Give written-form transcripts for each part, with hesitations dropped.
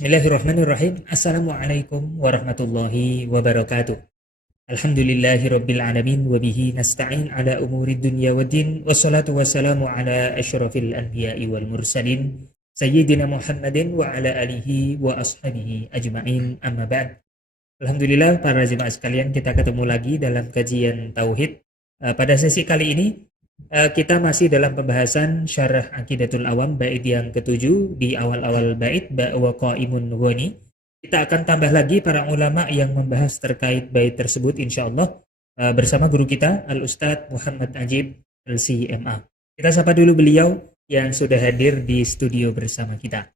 Bismillahirrahmanirrahim. Assalamualaikum warahmatullahi wabarakatuh. Alhamdulillahi rabbil alamin wa bihi nasta'in ala umuri dunya waddin wassalatu wassalamu ala asyrafil anbiya'i wal mursalin sayyidina Muhammadin wa ala alihi wa ashabihi ajma'in, amma ba'd. Alhamdulillah para jemaah sekalian, kita ketemu lagi dalam kajian tauhid. Pada sesi kali ini kita masih dalam pembahasan syarah Aqidatul Awam bait yang ketujuh. Di awal-awal bait wa qaimun ghani, kita akan tambah lagi para ulama yang membahas terkait bait tersebut insyaallah bersama guru kita Al-Ustadz Muhammad Ajib LCMA. Kita sapa dulu beliau yang sudah hadir di studio bersama kita.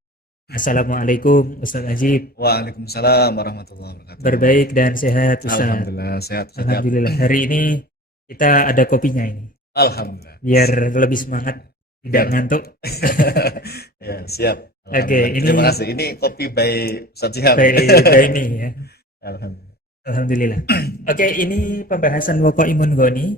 Assalamualaikum Ustadz Ajib. Waalaikumsalam warahmatullahi wabarakatuh. Berbaik dan sehat Ustadz? Alhamdulillah sehat. Alhamdulillah. Hari ini kita ada kopinya ini. Alhamdulillah. Biar lebih semangat, tidak ngantuk. Ya, siap. Oke, ini terima kasih. Ini kopi by Ustadz Syihab. by ini ya. Alhamdulillah. Alhamdulillah. Oke, ini pembahasan Waqaimun Ghani.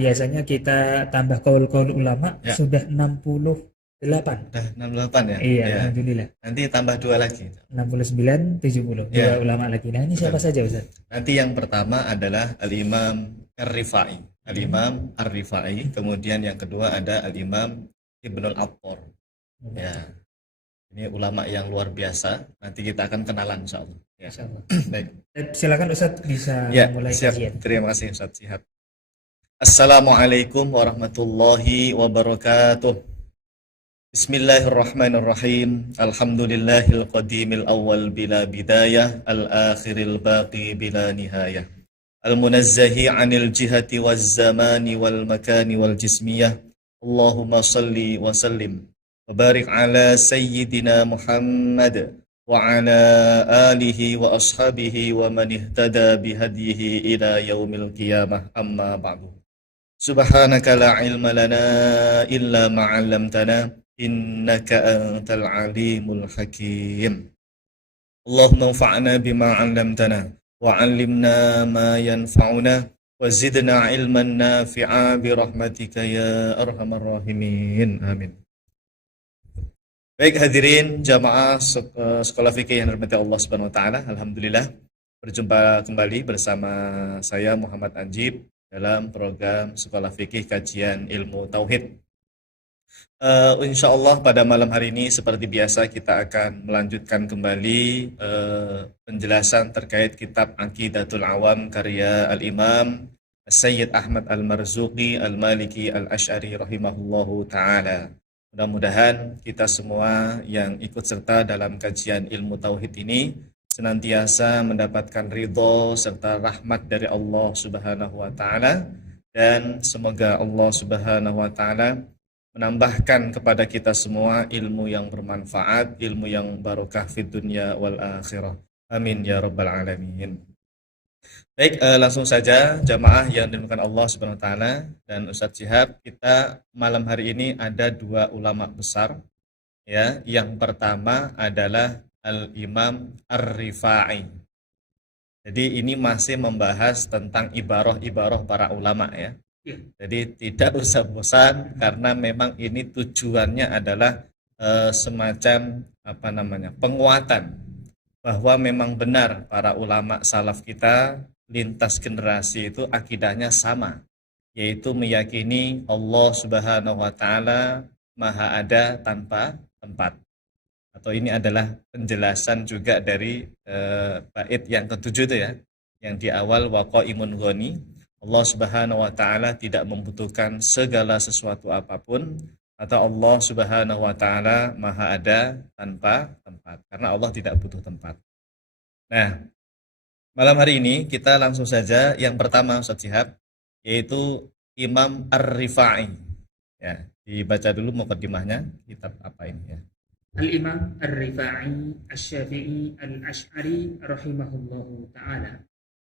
Biasanya kita tambah kaul-kaul ulama Ya. sudah 68. Udah 68 ya? Iya, Ya. Alhamdulillah. Nanti tambah 2 lagi. 69, 70. Ya. Dua ulama lagi. Nah, ini siapa saja Ustaz? Nanti yang pertama adalah Al-Imam Ar-Rifai. Al-Imam Ar-Rifai. Kemudian yang kedua ada Al-Imam Ibnul Atthar. Ya. Ini ulama yang luar biasa. Nanti kita akan kenalan insyaallah. Ya. Insyaallah. Baik. Silakan Ustaz bisa Ya, mulai siap. kajian. Terima kasih Ustadz Syihab. Assalamualaikum warahmatullahi wabarakatuh. Bismillahirrahmanirrahim. Alhamdulillahil qadimil awwal bila bidayah, al-akhiril baqi bila nihayah. Al-munazzahi 'anil jihati waz zamani wal makani wal jismiyah. Allahumma salli wa sallim wa barik ala sayyidina Muhammad wa ala alihi wa ashabihi wa man ihtada bihadihi ila yaumil qiyamah, amma ba'du. Subhanaka la ilma lana illa ma 'allamtana innaka antal alimul hakim. Allahumma anfa'na bima 'allamtana wa 'allimna ma yanfa'una wa zidna ilman nafi'a bi rahmatika ya arhamar rahimin. Amin. Baik hadirin jamaah sekolah fikih yang dirahmati Allah Subhanahu wa taala, alhamdulillah berjumpa kembali bersama saya Muhammad Ajib dalam program Sekolah Fikih Kajian Ilmu Tauhid. Insyaallah pada malam hari ini seperti biasa kita akan melanjutkan kembali penjelasan terkait kitab Aqidatul Awam karya Al-Imam Sayyid Ahmad Al-Marzuqi Al-Maliki Al-Asy'ari rahimahullahu taala. Mudah-mudahan kita semua yang ikut serta dalam kajian ilmu tauhid ini senantiasa mendapatkan ridho serta rahmat dari Allah Subhanahu wa taala, dan semoga Allah Subhanahu wa taala menambahkan kepada kita semua ilmu yang bermanfaat, ilmu yang barokah fid dunya wal akhirah. Amin ya rabbal alamin. Baik, langsung saja jamaah yang dimuliakan Allah Subhanahu wa taala dan Ustadz Syihab, kita malam hari ini ada dua ulama besar ya. Yang pertama adalah Al-Imam Ar-Rifai. Jadi ini masih membahas tentang ibarah-ibarah para ulama ya. Jadi tidak usah bosan karena memang ini tujuannya adalah semacam penguatan bahwa memang benar para ulama salaf kita lintas generasi itu akidahnya sama, yaitu meyakini Allah Subhanahu wa taala Maha ada tanpa tempat. Atau ini adalah penjelasan juga dari bait yang ketujuh itu ya, yang di awal waqaimun ghani. Allah Subhanahu wa taala tidak membutuhkan segala sesuatu apapun, atau Allah Subhanahu wa taala Maha ada tanpa tempat, karena Allah tidak butuh tempat. Nah, malam hari ini kita langsung saja yang pertama Ustadz Syihab, yaitu Imam Ar-Rifai. Ya, dibaca dulu mukadimahnya, kitab apa ini ya. Al-Imam Ar-Rifai Asy-Syafi'i Al-Asy'ari rahimahullahu taala,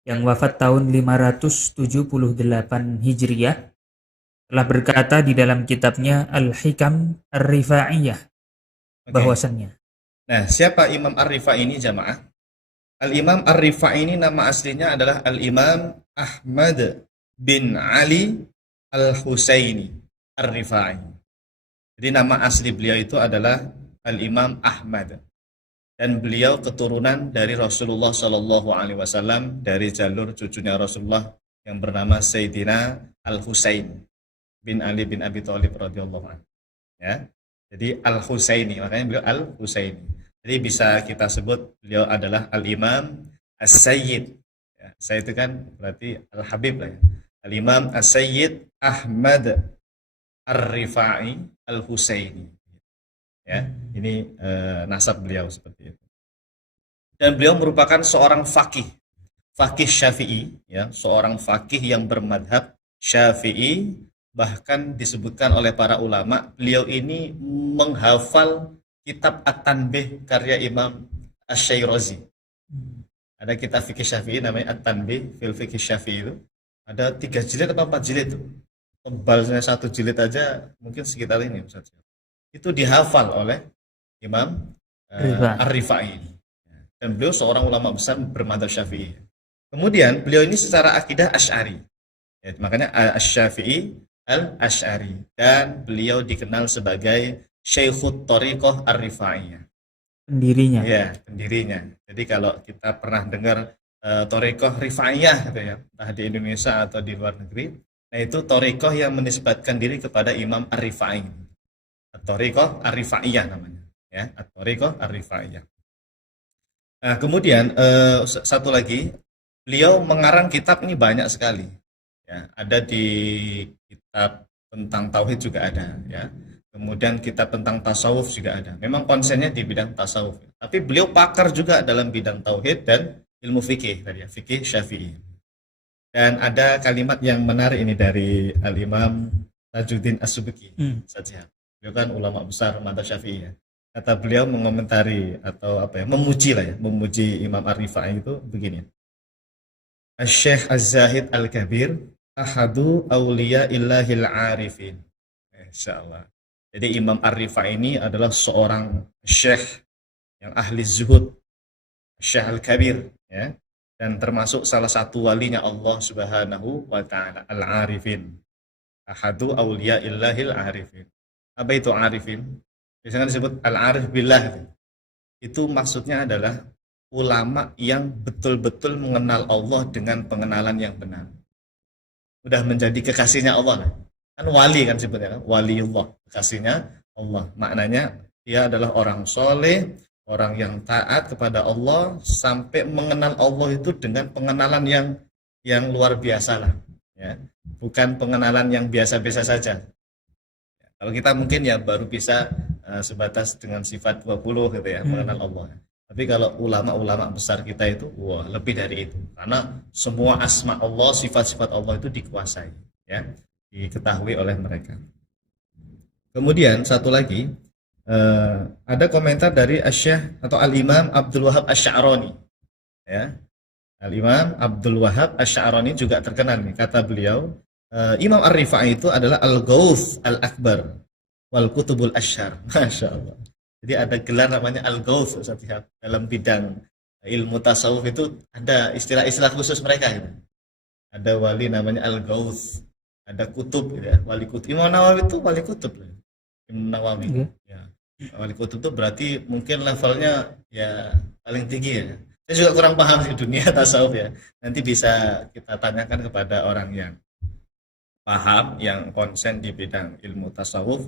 yang wafat tahun 578 Hijriah, telah berkata di dalam kitabnya Al-Hikam Ar-Rifaiyah bahwasannya. Nah, siapa Imam Ar-Rifai ini jamaah? Al-Imam Ar-Rifai ini nama aslinya adalah Al-Imam Ahmad bin Ali Al-Husaini Ar-Rifai. Jadi nama asli beliau itu adalah Al-Imam Ahmad. dan beliau keturunan dari Rasulullah Shallallahu Alaihi Wasallam dari jalur cucunya Rasulullah yang bernama Sayyidina Al Husain bin Ali bin Abi Thalib radhiyallahu anhu. Ya, jadi Al Husaini, makanya beliau Al Husaini. Jadi bisa kita sebut beliau adalah Al Imam As-Sayyid. Ya, saya itu kan berarti Al Habib lah ya. Al Imam As-Sayyid Ahmad Ar-Rifai Al Husaini. Ya, ini nasab beliau seperti itu. Dan beliau merupakan seorang fakih Syafi'i, ya, seorang fakih yang bermadhab Syafi'i. Bahkan disebutkan oleh para ulama, beliau ini menghafal kitab At-Tanbih karya Imam Asy-Syairazi. Ada kitab fikih Syafi'i namanya At-Tanbih fil fikih Syafi'i itu. Ada 3 jilid atau 4 jilid itu. Tebalnya 1 jilid aja mungkin sekitar ini Ustaz. Itu dihafal oleh Imam Ar-Rifai. Dan beliau seorang ulama besar bermadzhab Syafi'i. Kemudian beliau ini secara akidah Asy'ari. Ya, makanya Asy-Syafi'i Al-Asy'ari, dan beliau dikenal sebagai Syekhut Thariqah Ar-Rifaiyah. Pendirinya. Ya, pendirinya. Jadi kalau kita pernah dengar Thariqah Rifaiyah gitu ya, entah di Indonesia atau di luar negeri, nah itu thariqah yang menisbatkan diri kepada Imam Ar-Rifai. At-Thariqah Ar-Rifaiyah namanya, ya, At-Thariqah Ar-Rifaiyah. Nah, kemudian satu lagi, beliau mengarang kitab ini banyak sekali. Ya, ada di kitab tentang tauhid juga ada, ya. Kemudian kitab tentang tasawuf juga ada. Memang konsennya di bidang tasawuf. Tapi beliau pakar juga dalam bidang tauhid dan ilmu fikih tadi ya, fikih Syafi'i. Dan ada kalimat yang menarik ini dari Al-Imam Tajuddin As-Subki saja. Beliau kan ulama besar madzhab Syafi'i ya. Kata beliau mengomentari atau apa ya, memuji lah ya, memuji Imam Ar-Rifai itu begini. Asy-Syaikh Az-Zahid Al-Kabir ahadu awliya illahil arifin. Insyaallah. Jadi Imam Ar-Rifai ini adalah seorang syekh yang ahli zuhud, Syekh Al-Kabir, ya, dan termasuk salah satu walinya Allah Subhanahu wa taala, Al-Arifin. Ahadu awliya illahil arifin. Apa itu arifin? Biasanya disebut Al-Arif billah. Itu maksudnya adalah ulama yang betul-betul mengenal Allah dengan pengenalan yang benar. Udah menjadi kekasihnya Allah. Kan wali kan sebetulnya, kan? Waliullah, kekasihnya Allah. Maknanya dia adalah orang soleh, orang yang taat kepada Allah, sampai mengenal Allah itu dengan pengenalan yang luar biasa lah. Ya. Bukan pengenalan yang biasa-biasa saja. Ya, kalau kita mungkin ya baru bisa sebatas dengan sifat 20 gitu ya, mengenal Allah. Tapi kalau ulama-ulama besar kita itu, wah, lebih dari itu. Karena semua asma Allah, sifat-sifat Allah itu dikuasai, ya, diketahui oleh mereka. Kemudian satu lagi, ada komentar dari Asy-Syaikh atau Al-Imam Abdul Wahab Asy-Sya'rani, ya. Al-Imam Abdul Wahab Asy-Sya'rani juga terkenal nih, kata beliau, Imam Ar-Rifai itu adalah Al-Ghauts Al-Akbar wal Kutubul Asyhar. Masya Allah. Jadi ada gelar namanya Al-Ghauts dalam bidang ilmu tasawuf, itu ada istilah-istilah khusus mereka gitu. Ada wali namanya Al-Ghauts, ada kutub gitu ya, wali kutub. Imam Nawawi itu wali kutub. Imam Nawawi. Ya. Wali kutub itu berarti mungkin levelnya ya paling tinggi ya. Saya juga kurang paham di dunia tasawuf ya. Nanti bisa kita tanyakan kepada orang yang paham, yang konsen di bidang ilmu tasawuf,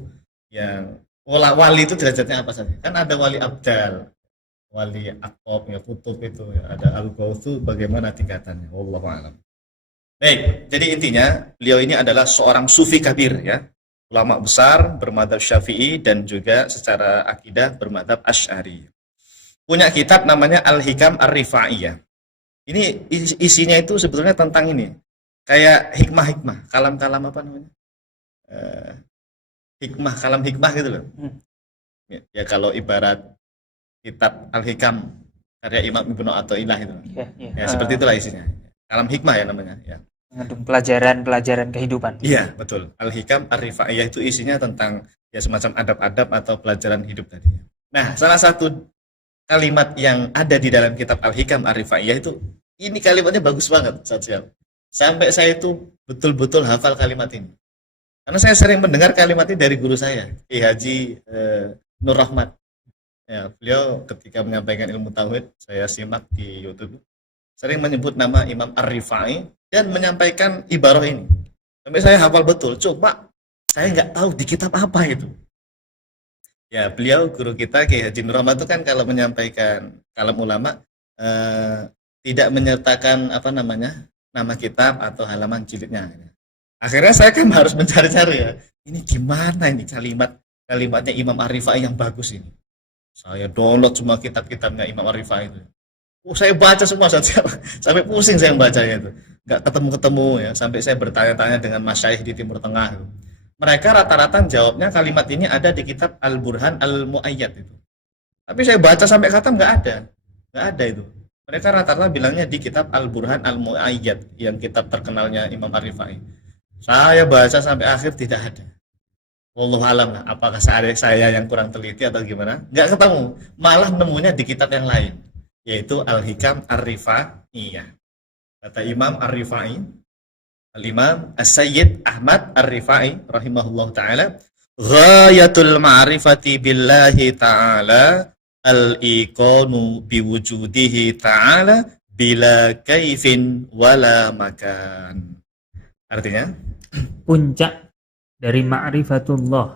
yang wali itu derajatnya apa saja? Kan ada wali abdal, wali aqtab, ya, kutub itu, ya. Ada al-Ghauts, bagaimana tingkatannya? Wallahu a'lam. Baik, jadi intinya beliau ini adalah seorang sufi kabir, ya, ulama besar bermadzhab Syafi'i dan juga secara akidah bermadzhab Asy'ari. Punya kitab namanya Al-Hikam Ar-Rifaiyah. Ini isinya itu sebetulnya tentang ini, kayak hikmah-hikmah, kalam-kalam apa namanya? Hikmah, kalam hikmah gitu loh. Ya, kalau ibarat kitab Al-Hikam karya Imam Ibnu Athaillah itu. Ya, seperti itulah isinya. Kalam hikmah ya namanya, ya. Mengandung pelajaran kehidupan. Iya, betul. Al-Hikam Ar-Rifaiyah itu isinya tentang ya semacam adab-adab atau pelajaran hidup tadi. Nah, salah satu kalimat yang ada di dalam kitab Al-Hikam Ar-Rifaiyah itu, ini kalimatnya bagus banget, sampai saya itu betul-betul hafal kalimat ini. Karena saya sering mendengar kalimat ini dari guru saya, Ki Haji Nur Rahmat. Ya, beliau ketika menyampaikan ilmu tauhid, saya simak di YouTube, sering menyebut nama Imam Ar-Rifai dan menyampaikan ibarah ini. Sampai saya hafal betul, cuma saya nggak tahu di kitab apa itu. Ya, beliau guru kita Kiai Haji Nur Rahmat itu kan kalau menyampaikan kalam ulama tidak menyertakan apa namanya nama kitab atau halaman jilidnya. Akhirnya saya kan harus mencari-cari ya. Ini gimana ini kalimatnya Imam Ar-Rifai yang bagus ini. Saya download semua kitab-kitabnya Imam Ar-Rifai itu. Saya baca semua sampai pusing saya membacanya itu. Nggak ketemu-ketemu ya. Sampai saya bertanya-tanya dengan masyayikh di Timur Tengah. Mereka rata-rata jawabnya kalimat ini ada di kitab Al-Burhan Al-Mu'ayyad itu. Tapi saya baca sampai khatam nggak ada. Nggak ada itu. Mereka rata-rata bilangnya di kitab Al-Burhan Al-Mu'ayyad, yang kitab terkenalnya Imam Ar-Rifai. Saya baca sampai akhir tidak ada. Wallahu alam, apakah saya yang kurang teliti atau gimana? Nggak ketemu. Malah nemunya di kitab yang lain, yaitu Al-Hikam Ar-Rifaiyah. Kata Imam Ar-Rifai, Al-Imam As-Sayyid Ahmad Ar-Rifai rahimahullah ta'ala, ghayatul ma'rifati billahi ta'ala al-iqanu biwujudihi ta'ala bila kaifin wala makan. Artinya, Puncak dari ma'rifatullah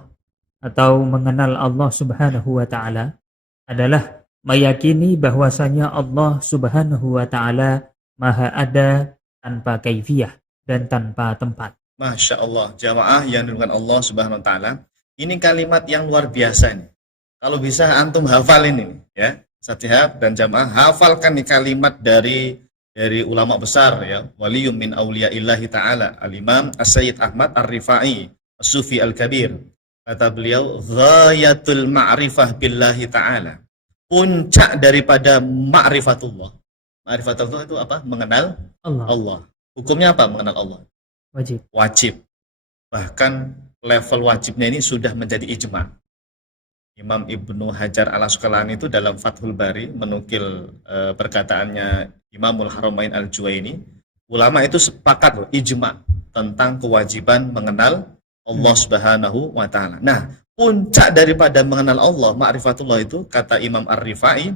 atau mengenal Allah Subhanahu wa taala adalah meyakini bahwasanya Allah Subhanahu wa taala Maha ada tanpa kaifiyah dan tanpa tempat. Masya Allah, jamaah yang dimuliakan Allah Subhanahu wa taala. Ini kalimat yang luar biasa nih. Kalau bisa antum hafal ini ya. Satihab dan jamaah hafalkan nih kalimat dari ulama besar ya, waliyum min auliya'illahi ta'ala, Al-Imam As-Sayyid Ahmad Ar-Rifai As-Sufi Al-Kabir. Kata beliau, ghayatul ma'rifah billahi ta'ala, puncak daripada ma'rifatullah. Ma'rifatullah itu apa? Mengenal Allah. Hukumnya apa mengenal Allah? Wajib. Bahkan level wajibnya ini sudah menjadi ijma'. Imam Ibnu Hajar Al-Asqalani itu dalam Fathul Bari menukil perkataannya Imamul Haramain Al-Juwaini, ulama itu sepakat loh, ijma' tentang kewajiban mengenal Allah Subhanahu wa taala. Nah, puncak daripada mengenal Allah, ma'rifatullah itu kata Imam Ar-Rifai,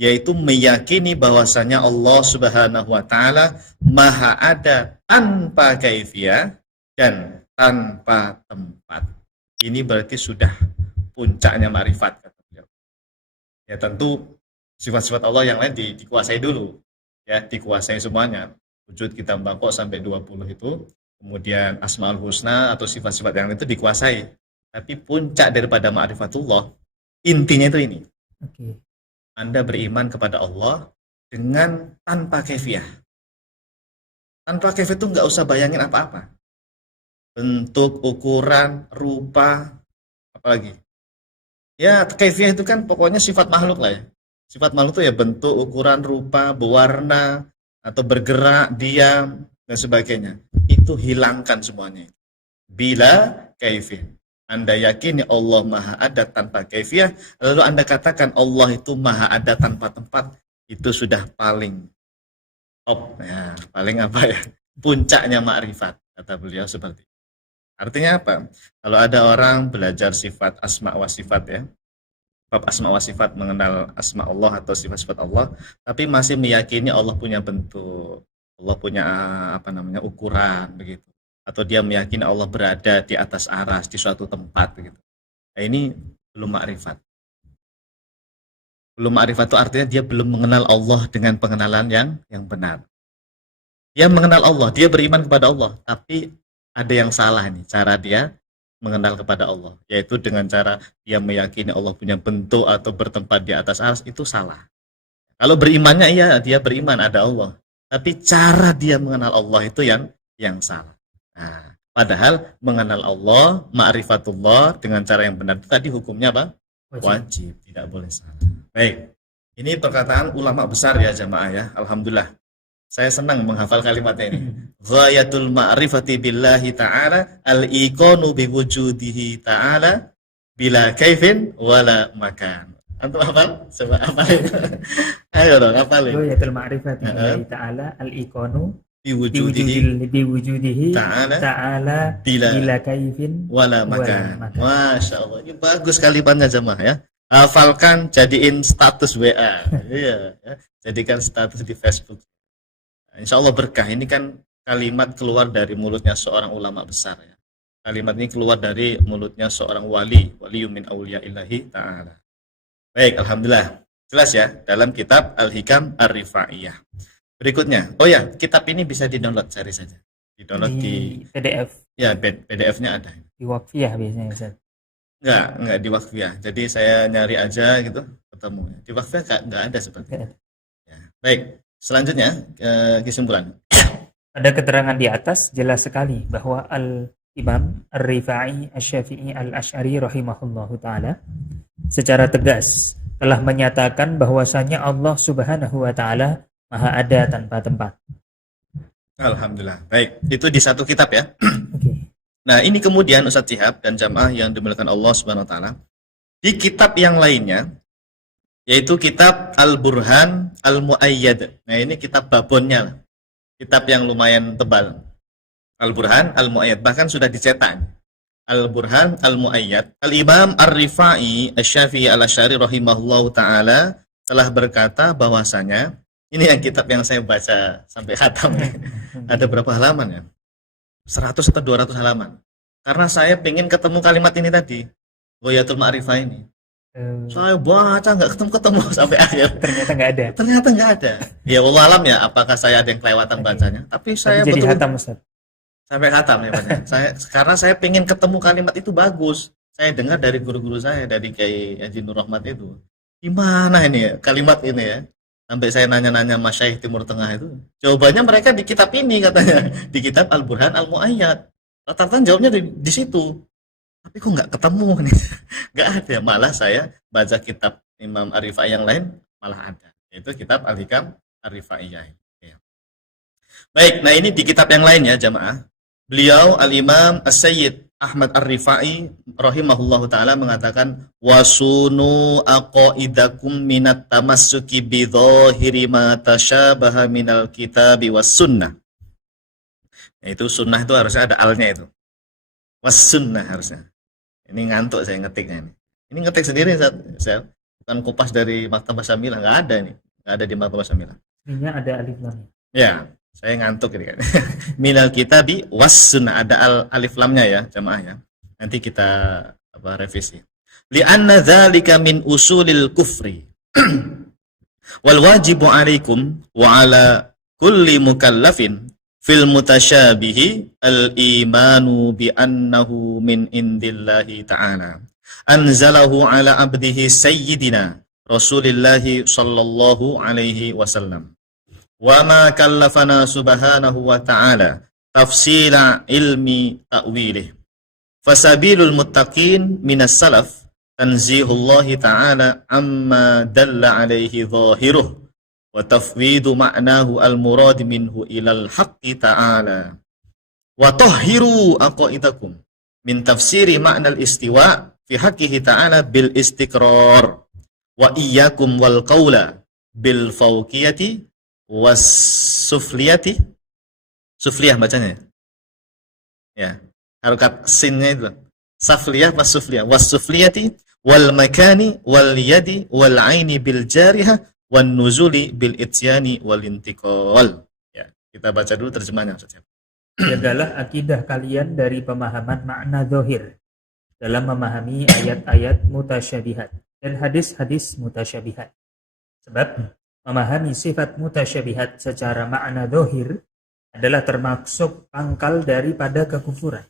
yaitu meyakini bahwasanya Allah Subhanahu wa taala Maha ada tanpa kaifiyah dan tanpa tempat. Ini berarti sudah puncaknya ma'rifat, kata beliau. Ya tentu sifat-sifat Allah yang lain dikuasai dulu. Ya, dikuasai semuanya. Wujud kita bangkok sampai 20 itu, kemudian Asmaul Husna atau sifat-sifat yang lain itu dikuasai. Tapi puncak daripada ma'rifatullah, intinya itu ini. Anda beriman kepada Allah dengan tanpa kaifiyah. Tanpa kaifiyah itu nggak usah bayangin apa-apa. Bentuk, ukuran, rupa, apalagi. Ya, kaifiyah itu kan pokoknya sifat makhluk lah ya. Sifat makhluk itu ya bentuk, ukuran, rupa, berwarna, atau bergerak, diam, dan sebagainya. Itu hilangkan semuanya. Bila kaifiyah. Anda yakini Allah Maha ada tanpa kaifiyah, lalu Anda katakan Allah itu Maha ada tanpa tempat, itu sudah paling top. Ya, paling apa ya? Puncaknya ma'rifat, kata beliau seperti itu. Artinya apa? Kalau ada orang belajar sifat asma wa sifat ya, bab asma wa sifat, mengenal asma Allah atau sifat-sifat Allah, tapi masih meyakini Allah punya bentuk, Allah punya ukuran begitu, atau dia meyakini Allah berada di atas aras di suatu tempat begitu. Nah, ini belum ma'rifat. Belum ma'rifat itu artinya dia belum mengenal Allah dengan pengenalan yang benar. Dia mengenal Allah, dia beriman kepada Allah, tapi ada yang salah nih cara dia mengenal kepada Allah, yaitu dengan cara dia meyakini Allah punya bentuk atau bertempat di atas aras, itu salah. Kalau berimannya iya, dia beriman ada Allah, tapi cara dia mengenal Allah itu yang salah. Nah, padahal mengenal Allah, ma'rifatullah dengan cara yang benar itu tadi hukumnya apa? Wajib, tidak boleh salah. Baik, ini perkataan ulama besar ya jamaah ya, alhamdulillah. Saya senang menghafal kalimatnya ini. Ghayatul ma'rifati billahi ta'ala al-iqanu biwujudihi ta'ala bila kaifin wala makan. Antum hafal? Coba hafalin. Ayo dong, hafalin. Ghayatul ma'rifati billahi ta'ala al-iqanu biwujudihi ta'ala bila kaifin wala makan. Masya Allah. Ini bagus kalimatnya jemaah ya. Hafalkan, jadiin status WA. Iya, ya. Jadikan status di Facebook. Insya Allah berkah. Ini kan kalimat keluar dari mulutnya seorang ulama besar ya. Kalimat ini keluar dari mulutnya seorang wali min auliya'illahi ta'ala. Baik, alhamdulillah. Jelas ya, dalam kitab Al-Hikam Ar-Rifaiyah. Berikutnya, oh ya, kitab ini bisa di-download, cari saja. Di-download di PDF. Ya, PDF-nya ada. Di Waqfiyah biasanya, Ustaz. Enggak di Waqfiyah. Jadi saya nyari aja gitu, ketemu. Di Waqfiyah enggak ada seperti itu. Ya. Baik, selanjutnya kesimpulan. Pada keterangan di atas jelas sekali bahwa Al-Imam Ar-Rifa'i Asy-Syafi'i Al-Asy'ari rahimahullahu taala secara tegas telah menyatakan bahwasanya Allah Subhanahu wa taala Maha ada tanpa tempat. Alhamdulillah. Baik, itu di satu kitab ya. Okay. Nah, ini kemudian Ustadz Syihab dan jamaah yang dimuliakan Allah Subhanahu wa taala, di kitab yang lainnya yaitu kitab Al-Burhan Al-Mu'ayyad. Nah, ini kitab babonnya. Kitab yang lumayan tebal. Al-Burhan Al-Mu'ayyad, bahkan sudah dicetak. Al-Burhan Al-Mu'ayyad. Al-Imam Ar-Rifa'i Asy-Syafi'i Al-Asy'ari rahimahullahu taala telah berkata bahwasanya ini yang kitab yang saya baca sampai khatam. Ada berapa halaman ya? 100 atau 200 halaman. Karena saya pengen ketemu kalimat ini tadi. Ghayatul Ma'rifah ini. Saya baca nggak ketemu sampai akhir. Ternyata nggak ada. Ternyata nggak ada. Ya wallah alam ya, apakah saya ada yang kelewatan bacanya. Tapi saya jadi betul khatam, Ustaz. Sampai khatam ya Pak. Karena saya pengen ketemu kalimat itu bagus. Saya dengar dari guru-guru saya, dari Kiai Haji Nur Rahmat itu. Gimana ini ya, kalimat ini ya? Sampai saya nanya-nanya Masyaikh Timur Tengah itu. Jawabannya mereka di kitab ini katanya. Di kitab Al-Burhan Al-Mu'ayyad. Rata-rata jawabnya di situ. Tapi kok nggak ketemu nih? Nggak ada. Malah saya baca kitab Imam Ar-Rifa'i yang lain, malah ada. Yaitu kitab Al-Hikam Ar-Rifaiyah. Ya. Baik, nah ini di kitab yang lain ya jamaah. Beliau Al-Imam As-Sayyid Ahmad Ar-Rifa'i rahimahullahu taala mengatakan wasunu aqaidakum minat tamassuki bi dhahiri ma tashabaha minal kitabi was sunnah. Itu sunnah itu harusnya ada alnya itu. Was sunnah harusnya. Ini ngantuk saya ngetiknya ini. Ini ngetik sendiri saya bukan kupas dari Maktabah Syamilah, enggak ada ini. Enggak ada di Maktabah Syamilah. Ini ada alif lamnya. Ya. Saya ngantuk ini kan. Minal kitabi was sunnah, ada alif lamnya ya jamaah ya. Nanti kita revisi. Li'anna dzalika min usulil kufri. Wal wajibu 'alaikum wa 'ala kulli mukallafin fil mutasyabihi al-imanu bi annahu min indillahi ta'ala. Anzalahu 'ala 'abdihi sayyidina Rasulillahi sallallahu alaihi wasallam. Wa ma kallafana subhanahu wa ta'ala tafsila ilmi ta'wilih. Fasabilul muttaqin minas salaf tanzihullahi ta'ala amma dalla alaihi zahiruh wa tafwidu ma'nahu al-murad minhu ilal haqqi ta'ala. Wa tahhiru aqaidakum min tafsiri ma'nal istiwa fi haqqihi ta'ala bil istiqrar wa iyyakum wal qawla bil fawqiyati was sufliyati, sufliyah bacanya ya, harokat sinnya itu safliyah was sufliyah, was sufliyati wal makani wal yadi wal aini bil jarihah wan nuzuli bil ityani wal intiqal. Ya, kita baca dulu terjemahnya. Jagalah akidah kalian dari pemahaman makna zahir dalam memahami ayat-ayat mutasyabihat dan hadis-hadis mutasyabihat. Sebab memahami sifat mutasyabihat secara makna zahir adalah termasuk pangkal daripada kekufuran.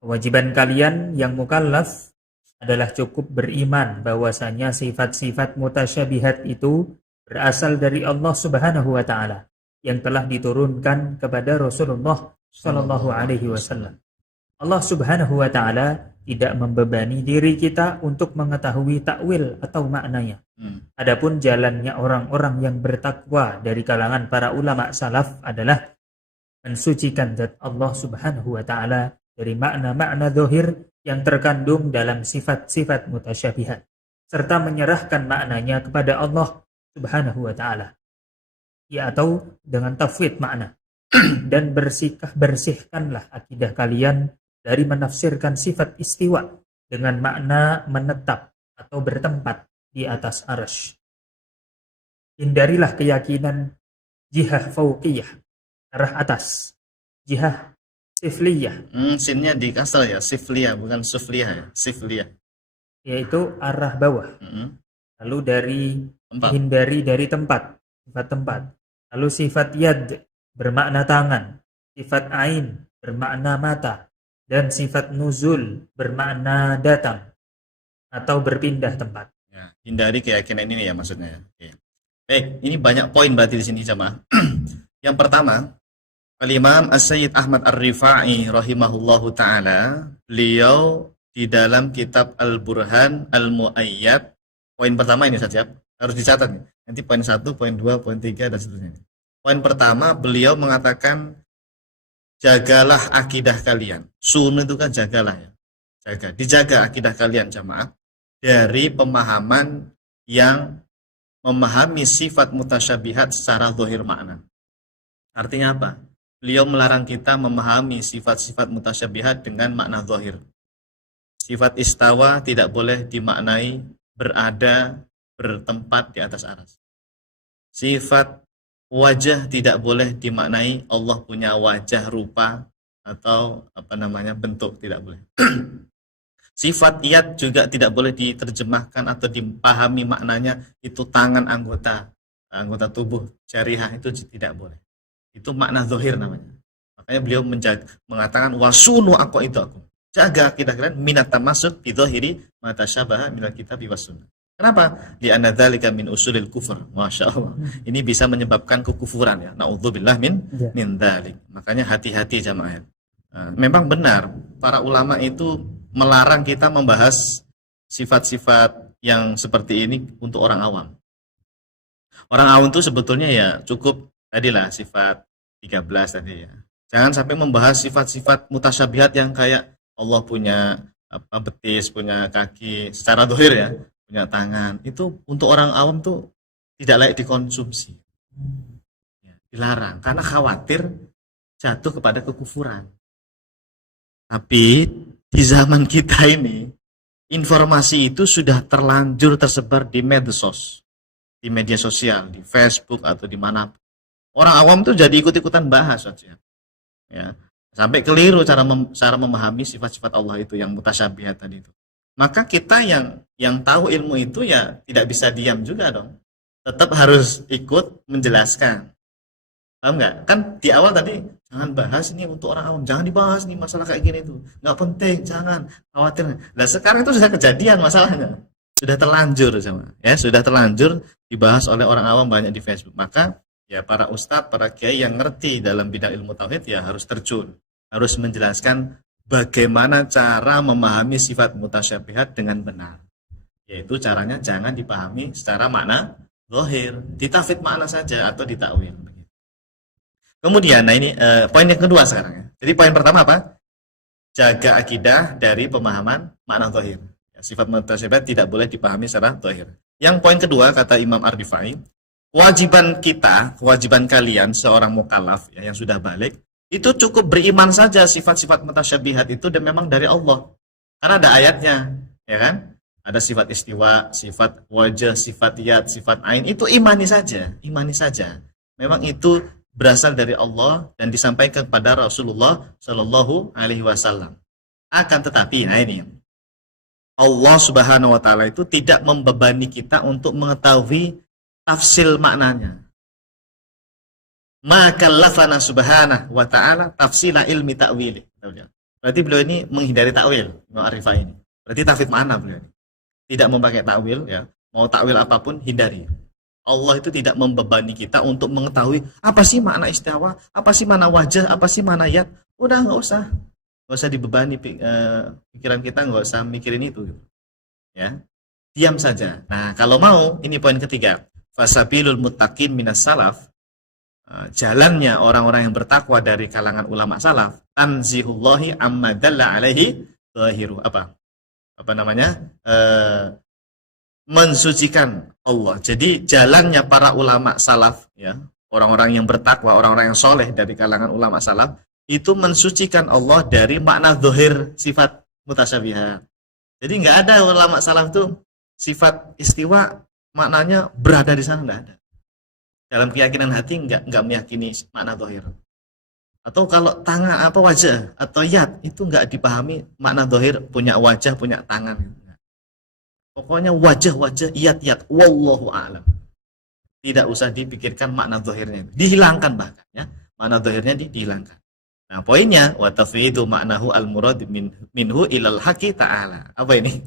Kewajiban kalian yang mukallaf adalah cukup beriman bahwasanya sifat-sifat mutasyabihat itu berasal dari Allah Subhanahu wa taala yang telah diturunkan kepada Rasulullah sallallahu alaihi wasallam. Allah Subhanahu wa taala tidak membebani diri kita untuk mengetahui takwil atau maknanya. Adapun jalannya orang-orang yang bertakwa dari kalangan para ulama salaf adalah mensucikan zat Allah Subhanahu wa taala dari makna-makna zahir yang terkandung dalam sifat-sifat mutasyabihat serta menyerahkan maknanya kepada Allah Subhanahu wa taala. Ya, atau dengan tafwid makna. Dan bersihkanlah akidah kalian dari menafsirkan sifat istiwa dengan makna menetap atau bertempat di atas arsy. Hindarilah keyakinan jihah fauqiyah, arah atas, jihah sifliyah, Sinnya di kasar ya, sifliyah bukan sufliyah ya, sifliyah. yaitu arah bawah. Lalu hindari dari tempat, sifat tempat. Lalu sifat yad bermakna tangan, sifat ain bermakna mata, dan sifat nuzul bermakna datang atau berpindah tempat. Ya, hindari keyakinan ini ya maksudnya. Oke. Baik, ini banyak poin berarti di sini jemaah. Yang pertama, Al-Imam As-Sayyid Ahmad Ar-Rifai rahimahullahu taala, beliau di dalam kitab Al-Burhan Al-Muayyad, poin pertama ini saja harus dicatat nih. Nanti poin 1, poin 2, poin 3 dan seterusnya. Poin pertama, beliau mengatakan jagalah akidah kalian. Sun itu kan jagalah ya. Dijaga akidah kalian jamaah dari pemahaman yang memahami sifat mutasyabihat secara zahir makna. Artinya apa? Beliau melarang kita memahami sifat-sifat mutasyabihat dengan makna zahir. Sifat istawa tidak boleh dimaknai berada, bertempat di atas arsy. Sifat wajah tidak boleh dimaknai Allah punya wajah, rupa atau bentuk, tidak boleh. Sifat yad juga tidak boleh diterjemahkan atau dipahami maknanya itu tangan, anggota tubuh, jarihah, itu tidak boleh. Itu makna zahir namanya. Makanya beliau mengatakan wasunu aku. Jaga akidah kalian minat tamasuk bi dzahiri ma tasyabaha minal kitabi was sunnah. Kenapa? Li anna dzalika min usulil kufur. Masyaallah. Ini bisa menyebabkan kekufuran ya. Nauzubillah min dzalik. Makanya hati-hati jamaah. Memang benar para ulama itu melarang kita membahas sifat-sifat yang seperti ini untuk orang awam. Orang awam itu sebetulnya ya cukup tadilah sifat 13 tadi ya. Jangan sampai membahas sifat-sifat mutasyabihat yang kayak Allah punya betis, punya kaki, secara zahir ya, punya tangan. Itu untuk orang awam tuh tidak layak dikonsumsi. Ya, dilarang karena khawatir jatuh kepada kekufuran. Tapi di zaman kita ini informasi itu sudah terlanjur tersebar di medsos, di media sosial, di Facebook atau di mana. Orang awam tuh jadi ikut-ikutan bahas saja. Ya, sampai keliru cara memahami sifat-sifat Allah itu yang mutasyabihat tadi itu. Maka kita yang tahu ilmu itu ya tidak bisa diam juga dong. Tetap harus ikut menjelaskan. Paham nggak? Kan di awal tadi jangan bahas ini untuk orang awam, jangan dibahas nih masalah kayak gini tuh, nggak penting, jangan khawatir. Nah sekarang itu sudah kejadian masalahnya, sudah terlanjur sama, ya sudah terlanjur dibahas oleh orang awam banyak di Facebook. Maka ya para ustadz, para kiai yang ngerti dalam bidang ilmu tauhid ya harus terjun, harus menjelaskan bagaimana cara memahami sifat mutasyabihat dengan benar. Yaitu caranya jangan dipahami secara makna zahir, ditafsir makna saja atau ditakwil. Kemudian, nah ini poin yang kedua sekarang ya. Jadi poin pertama apa? Jaga akidah dari pemahaman makna zahir. Ya, sifat mutasyabihat tidak boleh dipahami secara zahir. Yang poin kedua kata Imam Ar-Rifai, kewajiban kalian seorang mukallaf ya, yang sudah balik, itu cukup beriman saja sifat-sifat mutasyabihat itu dan memang dari Allah. Karena ada ayatnya, ya kan? Ada sifat istiwa, sifat wajah, sifat yad, sifat ain, itu imani saja. Memang itu berasal dari Allah dan disampaikan kepada Rasulullah Shallallahu Alaihi Wasallam. Akan tetapi, nah ini Allah Subhanahu Wa Taala itu tidak membebani kita untuk mengetahui tafsir maknanya. Maka lafana Subhanahu Wa Taala tafsila ilmi ta'wil. Berarti beliau ini menghindari takwil, Imam Ar-Rifai ini. Berarti tafsir makna beliau ini. Tidak memakai takwil, ya. Mau takwil apapun hindari. Allah itu tidak membebani kita untuk mengetahui apa sih makna istiwa, apa sih makna wajah, apa sih makna yad. Udah nggak usah dibebani pikiran kita, nggak usah mikirin itu. Ya, diam saja. Nah, kalau mau, ini poin ketiga. Fasabilul muttaqin minas salaf. Jalannya orang-orang yang bertakwa dari kalangan ulama salaf. Tanzihullahi amma dalla alaihi zahiru. Mensucikan Allah. Jadi jalannya para ulama salaf ya, orang-orang yang bertakwa, orang-orang yang soleh dari kalangan ulama salaf itu mensucikan Allah dari makna zahir sifat mutasyabihat. Jadi nggak ada ulama salaf tuh sifat istiwa maknanya berada di sana, enggak ada. Dalam keyakinan hati enggak meyakini makna zahir. Atau kalau tangan apa wajah atau yad itu enggak dipahami makna zahir punya wajah, punya tangan. Pokoknya wajah-wajah, yad wallahu a'lam. Tidak usah dipikirkan makna zahirnya. Dihilangkan bahkan ya. Makna zahirnya dihilangkan. Nah, poinnya wa tafwidu maknahu al-murad minhu ilal haqi ta'ala. Apa ini?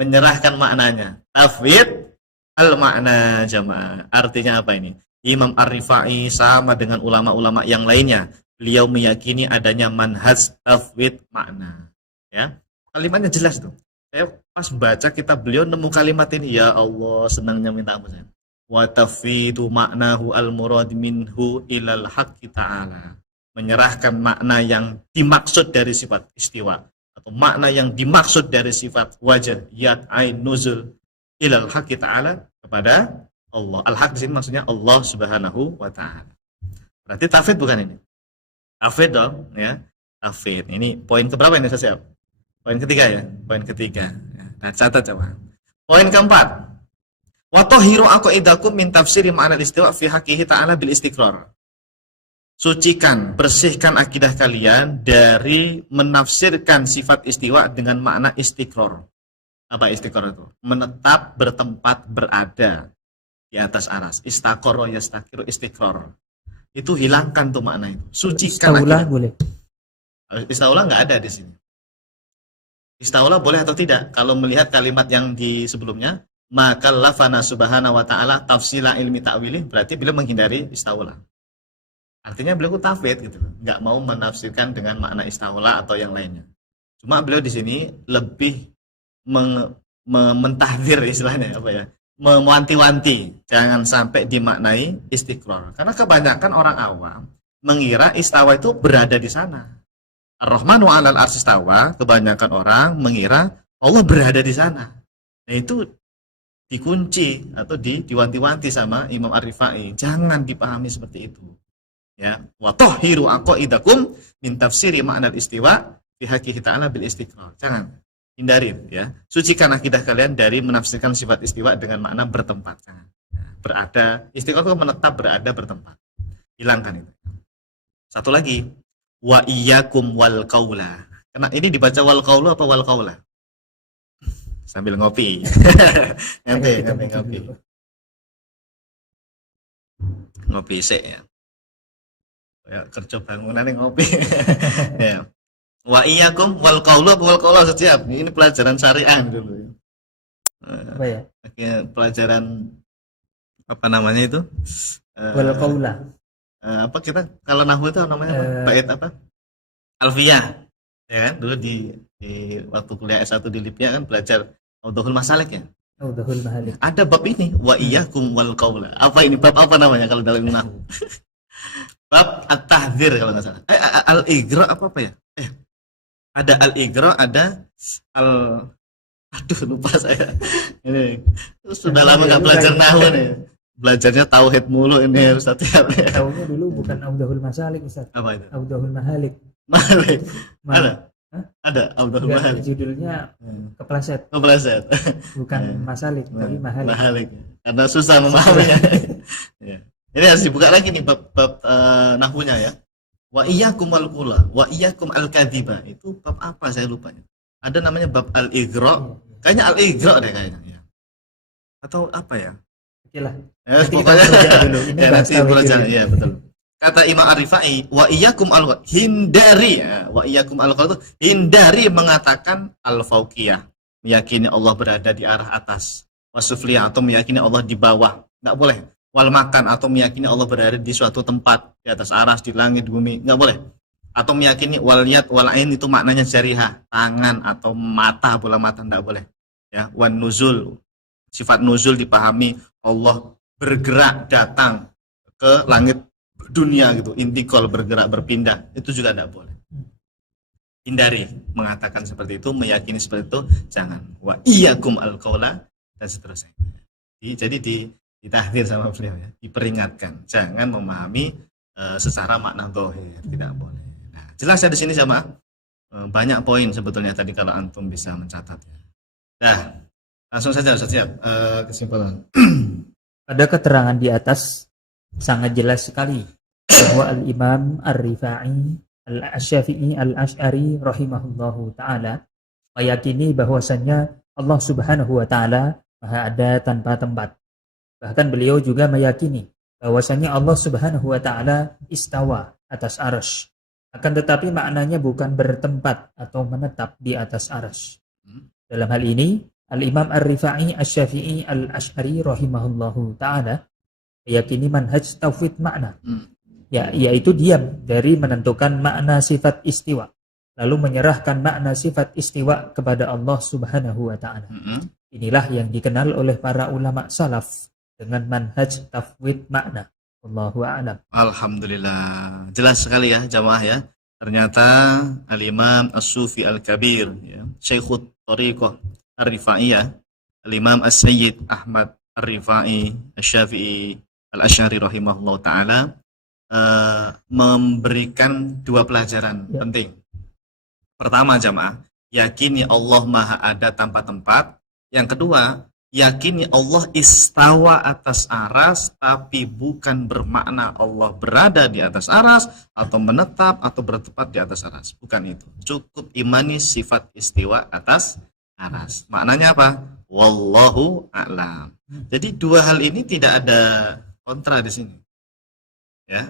Menyerahkan maknanya. Tafwid al-makna jamaah. Artinya apa ini? Imam Ar-Rifai sama dengan ulama-ulama yang lainnya. Beliau meyakini adanya manhaj tafwid makna. Ya. Kalimatnya jelas tuh. Saya pas baca kitab beliau nemu kalimat ini, ya Allah, senangnya minta ampun saya. Wa tafwidu maknahu al-murad minhu ilal haqqi ta'ala. Menyerahkan makna yang dimaksud dari sifat istiwa atau makna yang dimaksud dari sifat wajah, yad, ain, nuzul ilal haqqi ta'ala kepada Allah. Al-haq di sini maksudnya Allah Subhanahu wa taala. Berarti tafwid bukan ini. Tafwid dong, ya. Tafwid. Ini poin keberapa ini saya? Poin ketiga ya. Poin ketiga. Nah, catat coba. Poin keempat. Wa tahhiru aqaidakum min tafsiri ma'na al-istiwa fi haqqihi ta'ala bil istiqrar. Sucikan, bersihkan akidah kalian dari menafsirkan sifat istiwa dengan makna istiqrar. Apa istiqrar itu? Menetap, bertempat, berada di atas aras. Istaqarra yastaqiru istiqrar. Itu hilangkan tuh makna itu. Sucikan Istaulah akidah. boleh. Istaulah enggak ada di sini. Istaulah boleh atau tidak? Kalau melihat kalimat yang di sebelumnya, maka lafana subhanahu wa ta'ala tafsila ilmi ta'wili, berarti beliau menghindari istaulah. Artinya beliau tafwid gitu, nggak mau menafsirkan dengan makna istaulah atau yang lainnya. Cuma beliau di sini lebih mentahdir istilahnya apa ya, mewanti-wanti jangan sampai dimaknai istiqrar. Karena kebanyakan orang awam mengira istawa itu berada di sana. Ar-Rahmanu 'alal arsy istawa, kebanyakan orang mengira Allah berada di sana. Nah itu dikunci atau diwanti-wanti sama Imam Ar-Rifai, jangan dipahami seperti itu. Ya, wa tahhiru aqaidakum min tafsiri ma'nal istiwa fi haqqihi ta'ala bil istiqrar. Jangan hindarin ya. Sucikan akidah kalian dari menafsirkan sifat istiwa dengan makna bertempat. Jangan. Berada, istiqrar itu menetap, berada, bertempat. Hilangkan itu. Satu lagi, wa iyyakum wal qaula. Karena ini dibaca wal qaulu apa wal qaula? Sambil ngopi. Ngopi. Ngopi sik ya. Ya, kerja bangunan ngopi. Ya. Wa iyyakum wal qaulu wal qaulu setiap. Ini pelajaran syariah dulu. Apa ya? Pelajaran apa namanya itu? Wal qaula. Apa kita kalau nahwu itu namanya apa? Bait apa? Alfiyah. Ya kan? Dulu di waktu kuliah S1 di Libya kan belajar Audhul Masalik ya. Audhul Mahalik. Ada bab ini wa iyyakum wal qaula. Apa ini bab apa namanya kalau dalam nahwu? Bab at-tahdzir kalau nggak salah. Al-igra apa ya? Ada al-igra, ada aduh lupa saya. Ini sudah lama nggak belajar nahwu nih. Belajarnya tauhid mulu ini harus hati-hati. Tahunya dulu bukan Audhul Masalik, Ustaz. Apa itu? Audhul Mahalik. Mahalik. Ada Audhul Enggak, Mahalik. judulnya kepleset. Kepleset. Bukan Masalik, tapi Mahalik. Mahalik. Karena susah memahaminya. Ya. Ini harus dibuka lagi nih bab nahwunya ya. Wa iyyakum wal qula, wa iyyakum al kadziba. Itu bab apa saya lupa. Ada namanya bab al-igra. Kayaknya al-igra deh kayaknya ya. Atau apa ya? Oke lah. Ya, Nanti kita pokoknya belajar dulu. Ini ya, nanti bahasa belajar wikir. ya betul. Kata Imam Ar-Rifai, wa iyyakum al hindari ya, wa iyyakum al itu hindari mengatakan al-fauqiyah, meyakini Allah berada di arah atas. Wasufliyah atau meyakini Allah di bawah. Enggak boleh. Wal makan atau meyakini Allah berada di suatu tempat, di atas aras, di langit, di bumi, enggak boleh. Atau meyakini wal yad wal ain itu maknanya jarihah, tangan atau mata, bola mata, enggak boleh. Ya, wan nuzul. Sifat nuzul dipahami Allah bergerak datang ke langit dunia gitu, intikal bergerak berpindah, itu juga tidak boleh. Hindari mengatakan seperti itu, meyakini seperti itu, jangan. Wa iyyakum al-qaula dan seterusnya. Jadi ditahdzir sama beliau ya, diperingatkan, jangan memahami secara makna zahir, tidak boleh. Nah, jelas ya di sini sama banyak poin sebetulnya tadi kalau antum bisa mencatatnya. Nah, Langsung saja Ustaz, siap. Kesimpulan. Pada keterangan di atas sangat jelas sekali bahwa Al-Imam Ar-Rifa'i Al-Syafi'i Al-Asy'ari rahimahullahu taala meyakini bahwasannya Allah Subhanahu wa taala Maha ada tanpa tempat. Bahkan beliau juga meyakini bahwasannya Allah Subhanahu wa taala istawa atas arsy. Akan tetapi maknanya bukan bertempat atau menetap di atas arsy. Dalam hal ini Al-Imam Ar-Rifa'i Asy-Syafi'i Al-Asy'ari rahimahullahu taala meyakini manhaj tauhid makna. Yaitu diam dari menentukan makna sifat istiwa, lalu menyerahkan makna sifat istiwa kepada Allah Subhanahu wa taala. Inilah yang dikenal oleh para ulama salaf dengan manhaj tauhid makna. Allahu a'lam. Alhamdulillah. Jelas sekali ya jamaah ya. Ternyata Al-Imam As-Sufi Al-Kabir ya, Syekhut Thariqah Ar-Rifaiyah, Al-Imam As-Sayyid Ahmad Ar-Rifa'i Asy-Syafi'i Al-Asy'ari rahimahullah taala memberikan dua pelajaran penting. Pertama jamaah, yakini Allah Maha ada tanpa tempat. Yang kedua, yakini Allah istawa atas aras, tapi bukan bermakna Allah berada di atas aras atau menetap atau bertempat di atas aras. Bukan itu. Cukup imani sifat istiwa atas aras. Maknanya apa? Wallahu a'lam. Jadi dua hal ini tidak ada kontra di sini. Ya.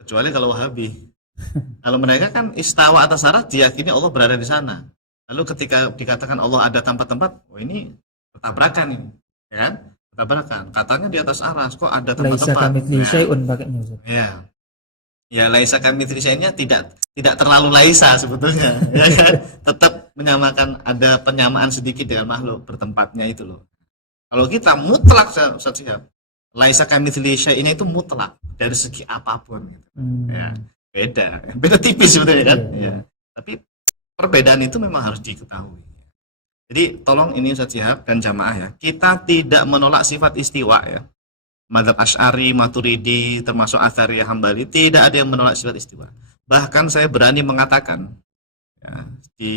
Kecuali kalau Wahabi. Kalau mereka kan istawa atas aras, diyakini Allah berada di sana. Lalu ketika dikatakan Allah ada tanpa tempat, oh ini bertabrakan ini, ya kan? Bertabrakan. Katanya di atas aras, kok ada tempat-tempat. Laisa kamitslihi syai'un pakainya. Ya. Ya, laisa kamitslihi syai'nya tidak terlalu laisa sebetulnya, ya kan? Tetap menyamakan, ada penyamaan sedikit dengan makhluk bertempatnya itu loh. Kalau kita mutlak Ustaz Syihab, laisa kamitslihi syai'nya itu mutlak dari segi apapun gitu. Ya, beda tipis sebetulnya kan? Ya. Tapi perbedaan itu memang harus diketahui. Jadi tolong ini Ustaz Syihab dan jamaah ya, kita tidak menolak sifat istiwa ya. Madzhab Asy'ari, Maturidi, termasuk Athariyah, Hambali, tidak ada yang menolak sifat istiwa. Bahkan saya berani mengatakan ya, di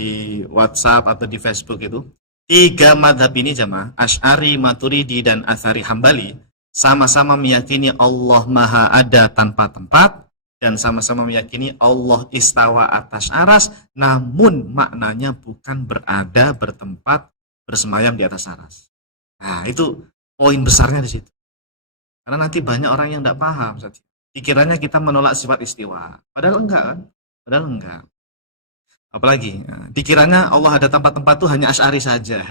WhatsApp atau di Facebook itu, tiga madzhab ini jamaah, Asy'ari, Maturidi, dan Athari, Hambali, sama-sama meyakini Allah Maha ada tanpa tempat, dan sama-sama meyakini Allah istawa atas aras, namun maknanya bukan berada, bertempat, bersemayam di atas aras. Nah, itu poin besarnya di situ. Karena nanti banyak orang yang tidak paham. Pikirannya kita menolak sifat istiwa. Padahal enggak kan? Padahal enggak. Apalagi, pikirannya Allah ada tempat-tempat itu hanya Asy'ari saja.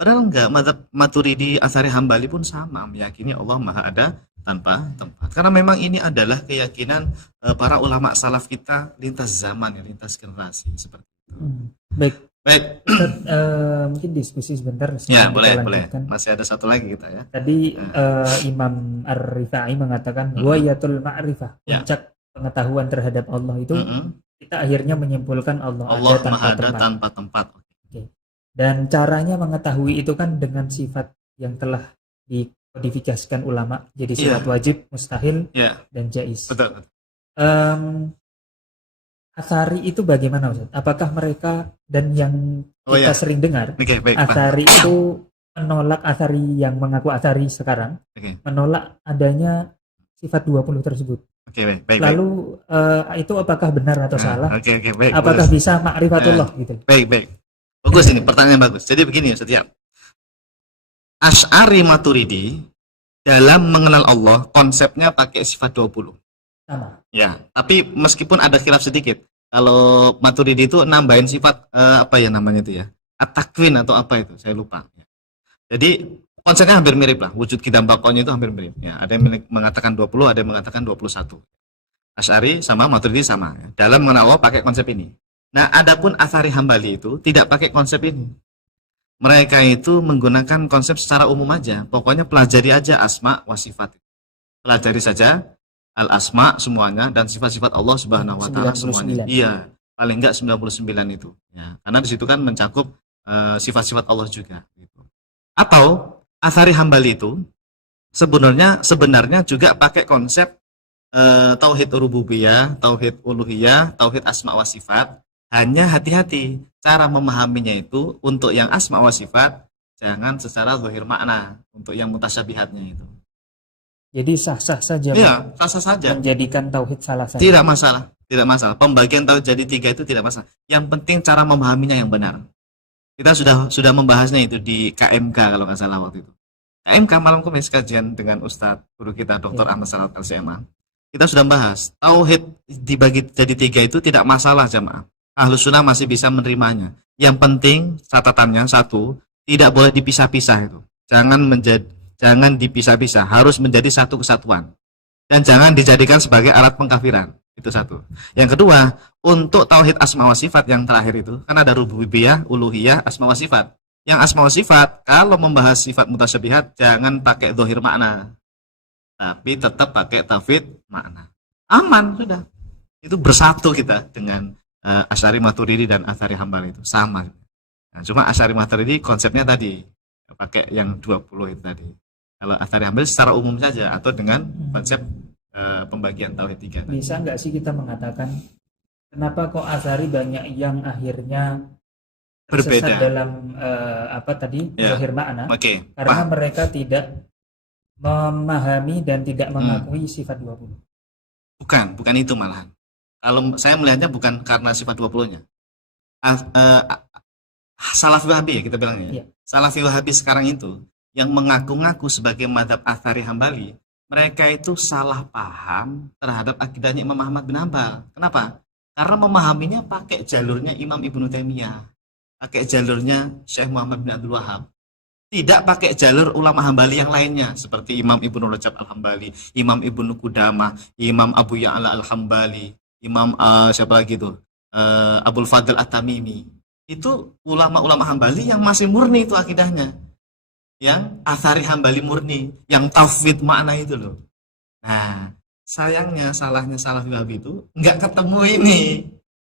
Padahal enggak. Madzhab Maturidi, Atsari, Hambali pun sama. Meyakini Allah Maha ada tanpa tempat. Karena memang ini adalah keyakinan para ulama salaf kita lintas zaman, ya, lintas generasi seperti itu. Baik. Ustaz, mungkin diskusi sebentar. Ya, boleh. Masih ada satu lagi kita ya. Tadi Imam Ar-Rifa'i mengatakan wayatul ma'rifah, puncak pengetahuan terhadap Allah itu kita akhirnya menyimpulkan Allah ada tanpa tempat. Okay. Dan caranya mengetahui itu kan dengan sifat yang telah dikodifikasikan ulama, jadi sifat wajib, mustahil, dan jaiz. Betul. Atsari itu bagaimana Ustaz? Apakah mereka dan yang kita sering dengar, Atsari itu menolak Atsari yang mengaku Atsari sekarang, menolak adanya sifat 20 tersebut. Lalu itu apakah benar atau salah? Apakah bisa ma'rifatullah gitu? Baik. Bagus ini, pertanyaan bagus. Jadi begini Ustaz ya. Asy'ari, Maturidi dalam mengenal Allah konsepnya pakai sifat 20. Sama. Ya, tapi meskipun ada khilaf sedikit. Kalau Maturidi itu nambahin sifat apa ya namanya itu ya? At-takwin atau apa itu? Saya lupa. Jadi konsepnya hampir mirip lah. Wujud qidam baqanya itu hampir mirip. Ya, ada yang mengatakan 20, ada yang mengatakan 21. Asy'ari sama Maturidi sama. Ya. Dalam mengenal Allah pakai konsep ini. Nah, adapun Atsari, Hambali itu tidak pakai konsep ini. Mereka itu menggunakan konsep secara umum aja. Pokoknya pelajari aja asma wa sifat. Pelajari saja al-asma semuanya dan sifat-sifat Allah Subhanahu wa taala semuanya. Iya, paling enggak 99 itu. Ya, karena di situ kan mencakup sifat-sifat Allah juga gitu. Atau Atsari, Hambali itu sebenarnya juga pakai konsep tauhid rububiyah, tauhid uluhiyah, tauhid asma wa sifat. Hanya hati-hati cara memahaminya itu untuk yang asma wa sifat jangan secara zahir makna untuk yang mutasyabihatnya itu. Jadi sah-sah saja Iya, sah saja. menjadikan tauhid salah saja. Tidak masalah, tidak masalah. Pembagian tauhid jadi 3 itu tidak masalah. Yang penting cara memahaminya yang benar. Kita sudah membahasnya itu di KMK kalau nggak salah waktu itu. KMK malam Kamis kajian dengan Ustadz guru kita Dr. Ahmad Salat LCMA. Kita sudah bahas tauhid dibagi jadi 3 itu tidak masalah jamaah. Ahlus sunnah masih bisa menerimanya. Yang penting catatannya satu, tidak boleh dipisah-pisah itu. Jangan dipisah-pisah, harus menjadi satu kesatuan. Dan jangan dijadikan sebagai alat pengkafiran. Itu satu. Yang kedua, untuk tauhid asma wa sifat yang terakhir itu, kan ada rububiyah, uluhiyah, asma wa sifat. Yang asma wa sifat, kalau membahas sifat mutasyabihat, jangan pakai zahir makna. Tapi tetap pakai tauhid makna. Aman, sudah. Itu bersatu kita dengan Asy'ari Maturidi dan Atsari Hambali itu sama. Nah, cuma Asy'ari Maturidi konsepnya tadi pakai yang 20 itu tadi. Kalau Atsari Hambali secara umum saja atau dengan konsep pembagian tauhid 3. Bisa nggak sih kita mengatakan kenapa kok Atsari banyak yang akhirnya Berbeda tersesat dalam zahir makna? Oke. Karena mereka tidak memahami dan tidak mengakui sifat 20. Bukan itu malahan. Kalau saya melihatnya bukan karena sifat 20-nya. Salafi Wahabi ya kita bilangnya. Iya. Salafi Wahabi sekarang itu yang mengaku-ngaku sebagai mazhab Atsari Hambali, mereka itu salah paham terhadap akidahnya Imam Ahmad bin Hanbal. Kenapa? Karena memahaminya pakai jalurnya Imam Ibnu Taimiyah, pakai jalurnya Syekh Muhammad bin Abdul Wahab. Tidak pakai jalur ulama Hambali yang lainnya seperti Imam Ibnu Rajab Al-Hambali, Imam Ibnu Qudamah, Imam Abu Ya'la Al-Hambali, Imam siapa lagi itu? Abdul Fadil At-Tamimi. Itu ulama-ulama Hambali yang masih murni itu akidahnya. Yang Atsari Hambali murni, yang tauhid makna itu loh. Nah, sayangnya salahnya Salafi Wahabi itu nggak ketemu ini.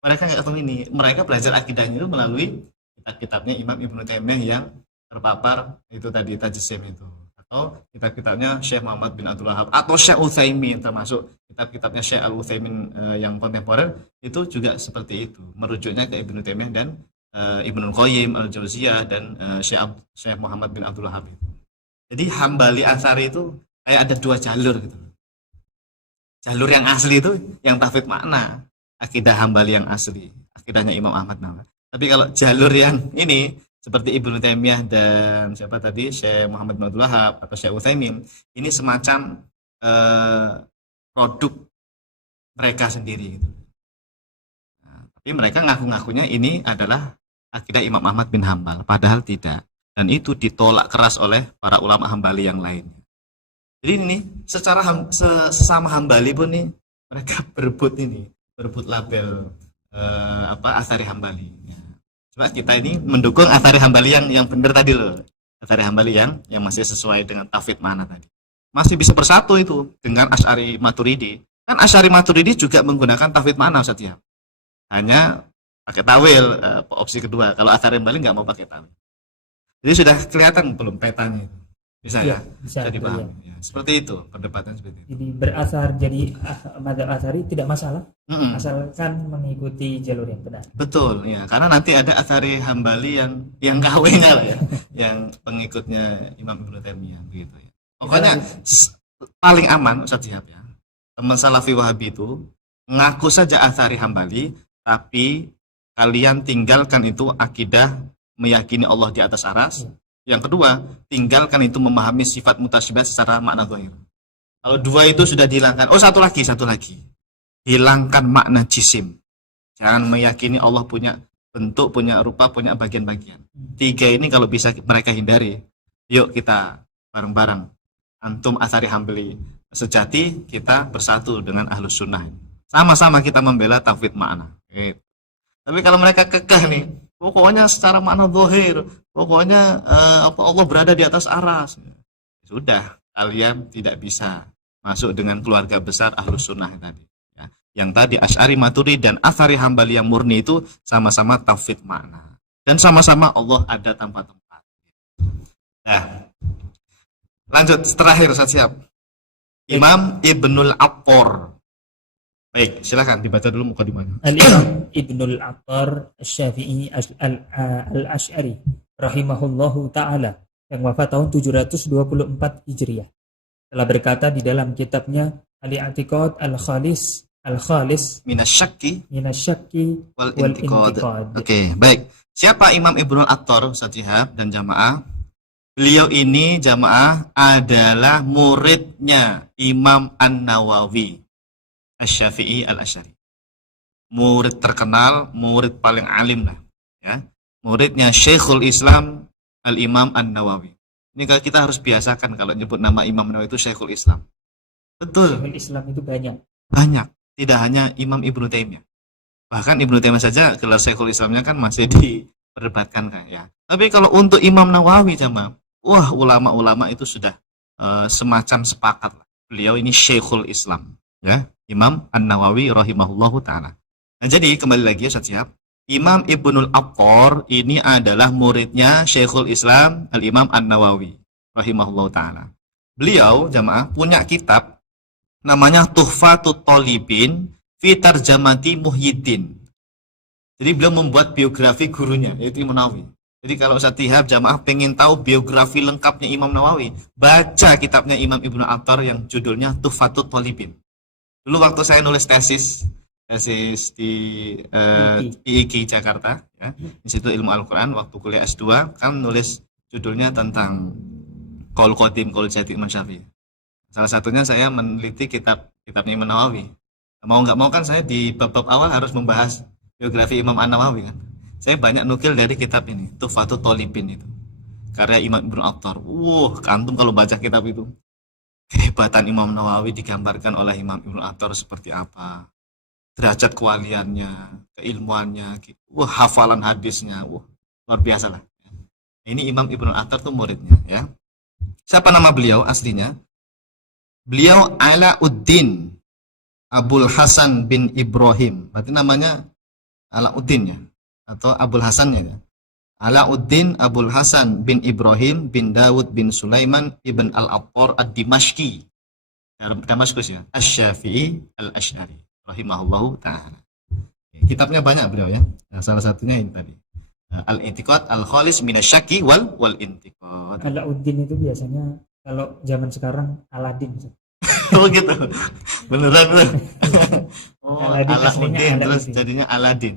Mereka nggak ketemu ini. Mereka belajar akidahnya itu melalui kitab-kitabnya Imam Ibnu Taimiyah yang terpapar itu tadi Tajsim itu, atau kitab-kitabnya Syekh Muhammad bin Abdul Wahab atau Syekh Utsaimin, termasuk kitab-kitabnya Syekh Al-Utsaimin yang kontemporer itu juga seperti itu, merujuknya ke Ibnu Taimiyah dan Ibnu Qayyim Al-Jauziyah dan Syekh Muhammad bin Abdul Wahab itu. Jadi Hambali Atsari itu kayak ada 2 jalur gitu. Jalur yang asli itu yang tauhid makna, akidah Hambali yang asli, akidahnya Imam Ahmad bin Hanbal. Tapi kalau jalur yang ini seperti Ibnu Taimiyah dan siapa tadi Syekh Muhammad bin Abdul Wahab atau Syekh Utsaimin, ini semacam produk mereka sendiri gitu. Nah, tapi mereka ngaku-ngakunya ini adalah akidah Imam Ahmad bin Hanbal, padahal tidak, dan itu ditolak keras oleh para ulama Hambali yang lain. Jadi ini secara sesama Hambali pun nih mereka berebut label Atsari Hambali. Coba kita ini mendukung Atsari Hambali yang benar tadi loh. Atsari Hambali yang masih sesuai dengan tauhid mana tadi. Masih bisa bersatu itu dengan Asy'ari Maturidi. Kan Asy'ari Maturidi juga menggunakan tauhid mana Ustaz ya? Hanya pakai tawil, opsi kedua. Kalau Atsari Hambali nggak mau pakai tawil. Jadi sudah kelihatan belum petanya itu. Bisa ya? Bisa dipahami. Ya. Seperti itu, perdebatan seperti itu. Jadi berasar jadi mazhab Atsari tidak masalah. Asalkan mengikuti jalur yang benar. Betul, ya. Karena nanti ada Atsari Hambali yang KW-nya lah ya, yang pengikutnya Imam Ibnu Taimiyah begitu ya. Pokoknya paling aman Ustaz Syihab ya. Teman Salafi Wahabi itu ngaku saja Atsari Hambali, tapi kalian tinggalkan itu akidah meyakini Allah di atas aras. Yang kedua, tinggalkan itu memahami sifat mutasyabihat secara makna zahir. Kalau 2 itu sudah dihilangkan. Oh, satu lagi. Hilangkan makna jisim. Jangan meyakini Allah punya bentuk, punya rupa, punya bagian-bagian. 3 ini kalau bisa mereka hindari. Yuk kita bareng-bareng. Antum Atsari Hambali sejati, kita bersatu dengan Ahlus Sunnah. Sama-sama kita membela tauhid makna. Gitu. Tapi kalau mereka kekeh nih, pokoknya secara makna zahir, pokoknya Allah berada di atas aras. Sudah, kalian tidak bisa masuk dengan keluarga besar Ahlus Sunnah tadi. Ya. Yang tadi Asy'ari Maturidi dan Atsari Hambali yang murni itu sama-sama tauhid makna. Dan sama-sama Allah ada tanpa tempat. Nah, lanjut terakhir Ustaz Syihab. Imam Ibnul Atthar. Baik, silakan dibaca dulu mukadimahnya. Al-Imam Ibnul Atthar Asy-Syafi'i Al-Asy'ari rahimahullahu taala yang wafat tahun 724 Hijriah. Telah berkata di dalam kitabnya Al-I'tiqad Al-Khalis Minasyakki Minasyakki wal wal intiqad. Intiqad. Oke, baik. Siapa Imam Ibnul Attar, Ustaz Syihab dan jamaah? Beliau ini jamaah adalah muridnya Imam An-Nawawi Asy-Syafi'i Al-Asy'ari. Murid terkenal, murid paling alim lah, ya. Muridnya Syekhul Islam Al-Imam An-Nawawi. Ini kita harus biasakan kalau nyebut nama Imam Nawawi itu Syekhul Islam. Betul. Syekhul Islam itu banyak. Banyak, tidak hanya Imam Ibnu Taimiyah. Bahkan Ibnu Taimiyah saja gelar Syekhul Islamnya kan masih diperdebatkan kan ya. Tapi kalau untuk Imam Nawawi jamaah, wah ulama-ulama itu sudah semacam sepakat lah. Beliau ini Syekhul Islam, ya, Imam An-Nawawi rahimahullahu taala. Nah, jadi kembali lagi Ustaz Syihab, Imam Ibnul Attar ini adalah muridnya Syekhul Islam Al-Imam An-Nawawi rahimahullahu taala. Beliau jamaah punya kitab namanya Tuhfatut Thalibin fi Tarjamati Muhyiddin. Jadi beliau membuat biografi gurunya, yaitu Imam Nawawi. Jadi kalau Ustaz Syihab jamaah pengen tahu biografi lengkapnya Imam Nawawi, baca kitabnya Imam Ibnul Attar yang judulnya Tuhfatut Thalibin. Dulu waktu saya nulis tesis di IIKI Jakarta, ya, Institut Ilmu Al-Quran, waktu kuliah S2 kan nulis judulnya tentang Qaul Qadim, Qaul Jadid Imam Syafi'i. Salah satunya saya meneliti kitabnya Imam Nawawi. Mau nggak mau kan saya di bab-bab awal harus membahas biografi Imam An-Nawawi kan. Saya banyak nukil dari kitab ini, Tuhfatut Thalibin itu, karya Imam Ibnul Attar. Antum kalau baca kitab itu, kehebatan Imam Nawawi digambarkan oleh Imam Ibnul Attar seperti apa, derajat kewaliannya, keilmuannya, hafalan hadisnya, luar biasa lah. Ini Imam Ibnul Attar tuh muridnya, ya. Siapa nama beliau aslinya? Beliau Alauddin Abul Hasan bin Ibrahim. Berarti namanya Alauddin ya, atau Abul Hasannya ya. Alauddin Abul Hasan bin Ibrahim bin Dawud bin Sulaiman ibn Al-Attar Ad-Dimashqi. Damaskus ya, Asy-Syafi'i Al-Asy'ari rahimahullahu ta'ala. Kitabnya banyak beliau ya. Nah, salah satunya ini tadi. Al-I'tiqad Al-Khalis Minasyakki wal Intiqad. Alauddin itu biasanya kalau zaman sekarang Aladin. Oh gitu. Beneran tuh. Oh, Aladin terus jadinya Aladin.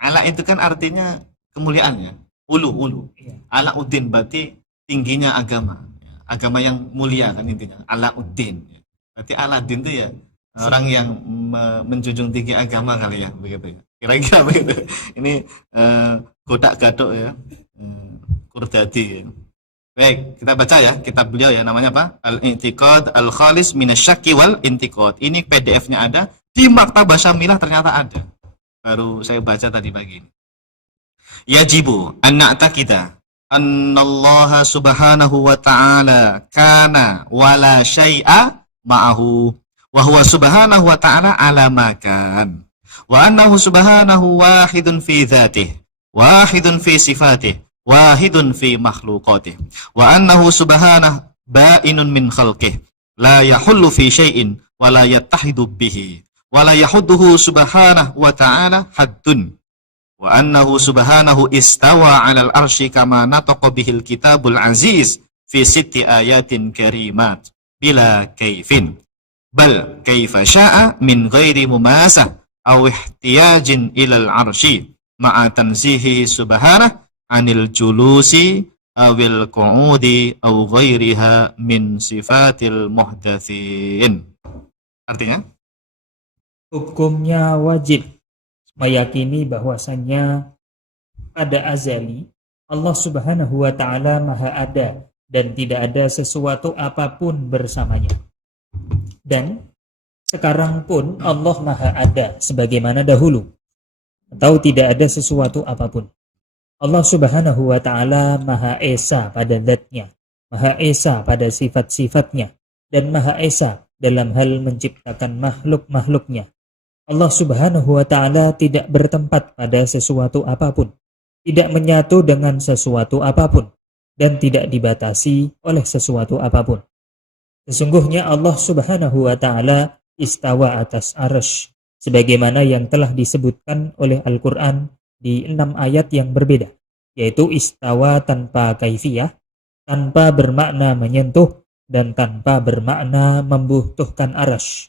Ala itu kan artinya kemuliaan ya. Ulu. Iya. Alauddin berarti tingginya agama. Agama yang mulia kan intinya. Alauddin. Berarti Aladin itu ya orang yang menjunjung tinggi agama kali ya, begitu ya. Kira-kira begitu. Ini godak gadok ya. Kurdadi ya. Baik, kita baca ya kitab beliau ya, namanya apa? Al-I'tiqad Al-Khalis Minasyakki wal Intiqad. Ini PDF-nya ada, di Maktabah Syamilah ternyata ada. Baru saya baca tadi pagi ini. Yajibu an na'taqida annallaha subhanahu wa ta'ala kana wala syai'a ma'ahu wa huwa subhanahu wa ta'ala ala ma kan wa annahu subhanahu wahidun fi dzatihi wahidun fi sifatihi wahidun fi makhluqatih wa annahu subhanahu ba'inun min khalqih la yahullu fi syai'in wa la yattahidu bihi wa la yahudduhu subhanahu wa ta'ala haddun wa annahu subhanahu istawa 'alal arsy kama nataqa bihil kitabul aziz fi 6 ayatin karimat bila kaifin bal kaifa sya'a min ghairi mumasah aw ihtiyajin ilal arsy ma'a tanzihi subhanahu anil julusi awil qu'udi aw ghairiha min sifatil muhdatsin. Artinya hukumnya wajib meyakini bahwasannya pada azali Allah Subhanahu wa taala Maha ada dan tidak ada sesuatu apapun bersamanya. Dan sekarang pun Allah Maha ada sebagaimana dahulu, atau tidak ada sesuatu apapun. Allah Subhanahu wa ta'ala Maha Esa pada zatnya, Maha Esa pada sifat-sifatnya, dan Maha Esa dalam hal menciptakan makhluk-makhluknya. Allah Subhanahu wa ta'ala tidak bertempat pada sesuatu apapun, tidak menyatu dengan sesuatu apapun, dan tidak dibatasi oleh sesuatu apapun. Sesungguhnya Allah Subhanahu wa ta'ala istawa atas arsy, sebagaimana yang telah disebutkan oleh Al-Quran di 6 ayat yang berbeda, yaitu istawa tanpa kaifiyah, tanpa bermakna menyentuh dan tanpa bermakna membutuhkan arasy.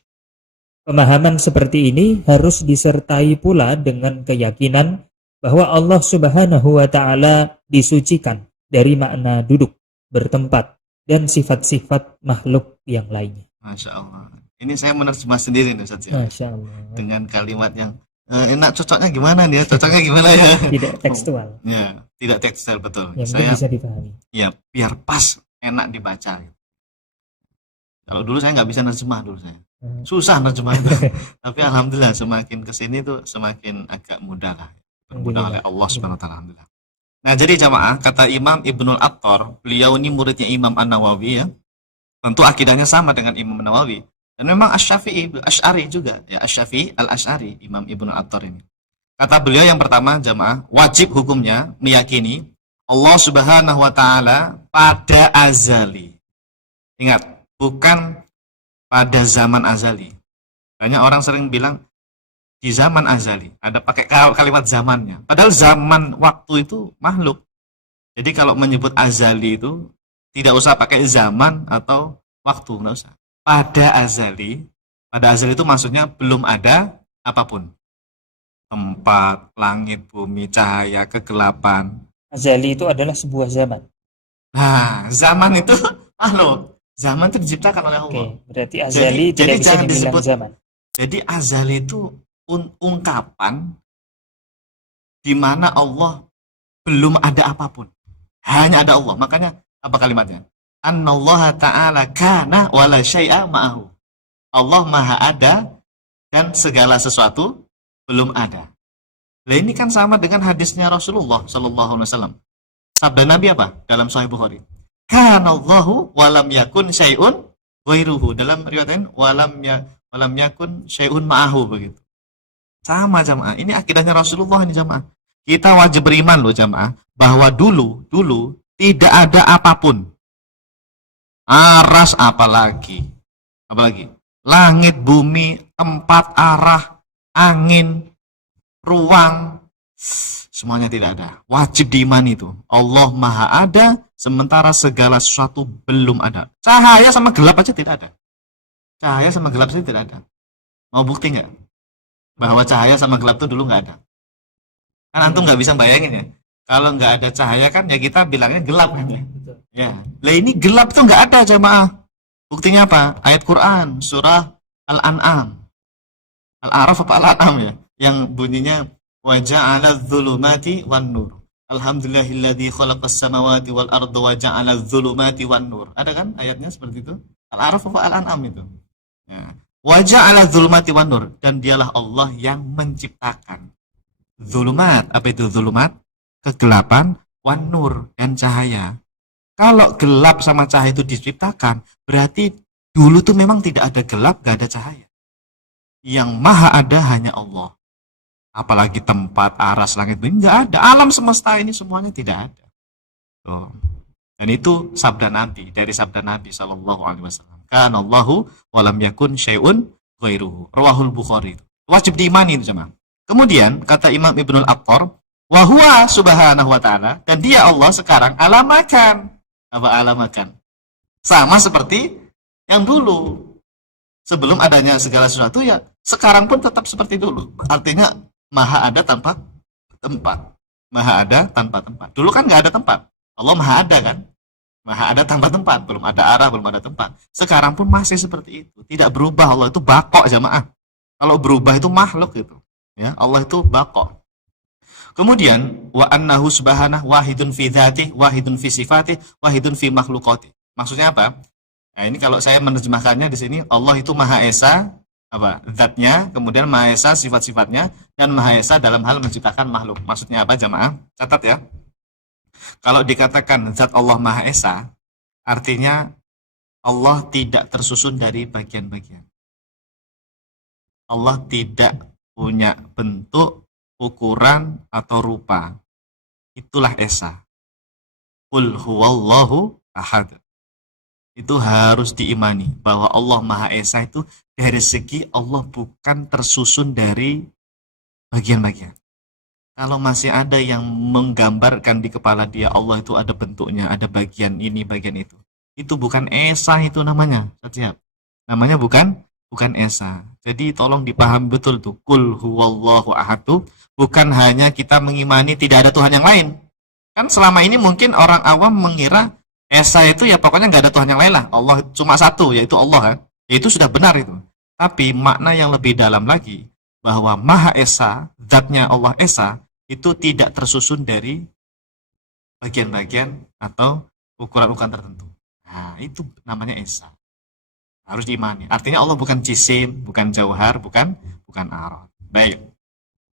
Pemahaman seperti ini harus disertai pula dengan keyakinan bahwa Allah Subhanahu wa Ta'ala disucikan dari makna duduk, bertempat, dan sifat-sifat makhluk yang lainnya. Masya Allah. Ini saya menerjemah sendiri nih Ustaz ya. Masya Allah. Dengan kalimat yang enak, cocoknya gimana nih ya? Cocoknya gimana ya? Tidak tekstual. Ya, tidak tekstual, betul. Yang Saya bisa dipahami. ya biar pas, enak dibaca. Kalau dulu saya nggak bisa nerjemah dulu saya. Susah nerjemah itu. Tapi alhamdulillah semakin kesini tuh semakin agak mudah lah. Mudah oleh Allah Subhanahu wa taala, alhamdulillah. Nah, jadi jamaah, kata Imam Ibnul Atthar, beliau ini muridnya Imam An-Nawawi ya. Tentu akidahnya sama dengan Imam An-Nawawi. Dan memang Asy-Syafi'i, Asy'ari juga, ya Asy-Syafi'i Al-Asy'ari, Imam Ibnul Atthar ini. Kata beliau yang pertama, jamaah, wajib hukumnya meyakini Allah Subhanahu wa taala pada azali. Ingat, bukan pada zaman azali. Banyak orang sering bilang di zaman azali, ada pakai kalimat zamannya. Padahal zaman waktu itu makhluk. Jadi kalau menyebut azali itu tidak usah pakai zaman atau waktu, enggak usah. Pada azali itu maksudnya belum ada apapun. Tempat, langit, bumi, cahaya, kegelapan. Azali itu adalah sebuah zaman. Nah, zaman itu makhluk. Zaman itu diciptakan oleh Allah. Oke, berarti azali tidak bisa jangan dibilang disebut zaman. Jadi azali itu ungkapan di mana Allah belum ada apapun. Hanya ada Allah. Makanya apa kalimatnya? Annallaha ta'ala kana wala syai'a ma'ahu. Allah maha ada dan segala sesuatu belum ada. Nah, ini kan sama dengan hadisnya Rasulullah sallallahu alaihi wasallam. Sabda Nabi apa? Dalam Sahih Bukhari. Kanallahu walam yakun syai'un ghairuhu. Dalam riwayat lain walam yakun syai'un ma'ahu, begitu. Sama jamaah. Ini akidahnya Rasulullah ini jamaah. Kita wajib beriman loh jamaah bahwa dulu tidak ada apapun. Aras apalagi? Langit, bumi, tempat, arah, angin, ruang, semuanya tidak ada. Wajib diimani itu. Allah maha ada, sementara segala sesuatu belum ada. Cahaya sama gelap aja tidak ada. Cahaya sama gelap saja tidak ada. Mau bukti nggak? Bahwa cahaya sama gelap itu dulu nggak ada. Kan antum nggak bisa bayangin ya. Kalau nggak ada cahaya kan ya kita bilangnya gelap kan ya. Ya. Lah ini gelap tuh nggak ada jamaah. Buktinya apa? Ayat Quran surah Al-An'am. Al-A'raf apa Al-An'am ya? Yang bunyinya wa ja'ala dzulumati wan nur. Alhamdulillahilladzi khalaqas samawati wal arda wa ja'ala dzulumati wan nur. Ada kan ayatnya seperti itu? Al-A'raf apa Al-An'am itu? Ya. Wa ja'ala dzulumati wan nur, dan dialah Allah yang menciptakan dzulumat. Apa itu dzulumat? Kegelapan, wan nur, dan cahaya. Kalau gelap sama cahaya itu diciptakan, berarti dulu tuh memang tidak ada gelap, gak ada cahaya. Yang maha ada hanya Allah. Apalagi tempat, aras, langit, bumi, nggak ada. Alam semesta ini semuanya tidak ada. Tuh. Dan itu sabda Nabi, dari sabda Nabi Sallallahu Alaihi Wasallam. Kana Allahu walam yakun syai'un ghairuhu. Rawahul Bukhari. Wajib diimani itu jemaah. Kemudian kata Imam Ibnul Atthar, wa huwa subhanahu wa ta'ala, dan dia Allah sekarang alamakan. Apa alamakan? Sama seperti yang dulu. Sebelum adanya segala sesuatu ya sekarang pun tetap seperti dulu. Artinya maha ada tanpa tempat. Maha ada tanpa tempat. Dulu kan nggak ada tempat. Allah maha ada kan? Maha ada tanpa tempat. Belum ada arah, belum ada tempat. Sekarang pun masih seperti itu. Tidak berubah. Allah itu baqo jamaah. Kalau berubah itu makhluk itu. Ya, Allah itu baqo. Kemudian wa annahu subhanahu wahidun fi dzatihi, wahidun fi sifatih, wahidun fi makhluqatih. Maksudnya apa? Nah, ini kalau saya menerjemahkannya di sini, Allah itu Maha Esa apa? Zatnya, kemudian Maha Esa sifat-sifatnya, dan Maha Esa dalam hal menciptakan makhluk. Maksudnya apa jamaah? Catat ya. Kalau dikatakan zat Allah Maha Esa, artinya Allah tidak tersusun dari bagian-bagian. Allah tidak punya bentuk, ukuran, atau rupa. Itulah Esa. Qul huwallahu ahad. Itu harus diimani bahwa Allah Maha Esa itu dari segi Allah bukan tersusun dari bagian-bagian. Kalau masih ada yang menggambarkan di kepala dia Allah itu ada bentuknya, ada bagian ini, bagian itu bukan esa itu namanya. Siap. Namanya bukan esa. Jadi tolong dipahami betul tuh. Qul huwallahu ahad tuh bukan hanya kita mengimani tidak ada Tuhan yang lain. Kan selama ini mungkin orang awam mengira esa itu ya pokoknya nggak ada Tuhan yang lain lah. Allah cuma satu, yaitu Allah kan. Ya itu sudah benar itu. Tapi makna yang lebih dalam lagi bahwa Maha Esa, zatnya Allah Esa itu tidak tersusun dari bagian-bagian atau ukuran-ukuran tertentu. Nah, itu namanya Esa. Harus diimani. Artinya Allah bukan jisim, bukan jauhar, bukan arad. Baik.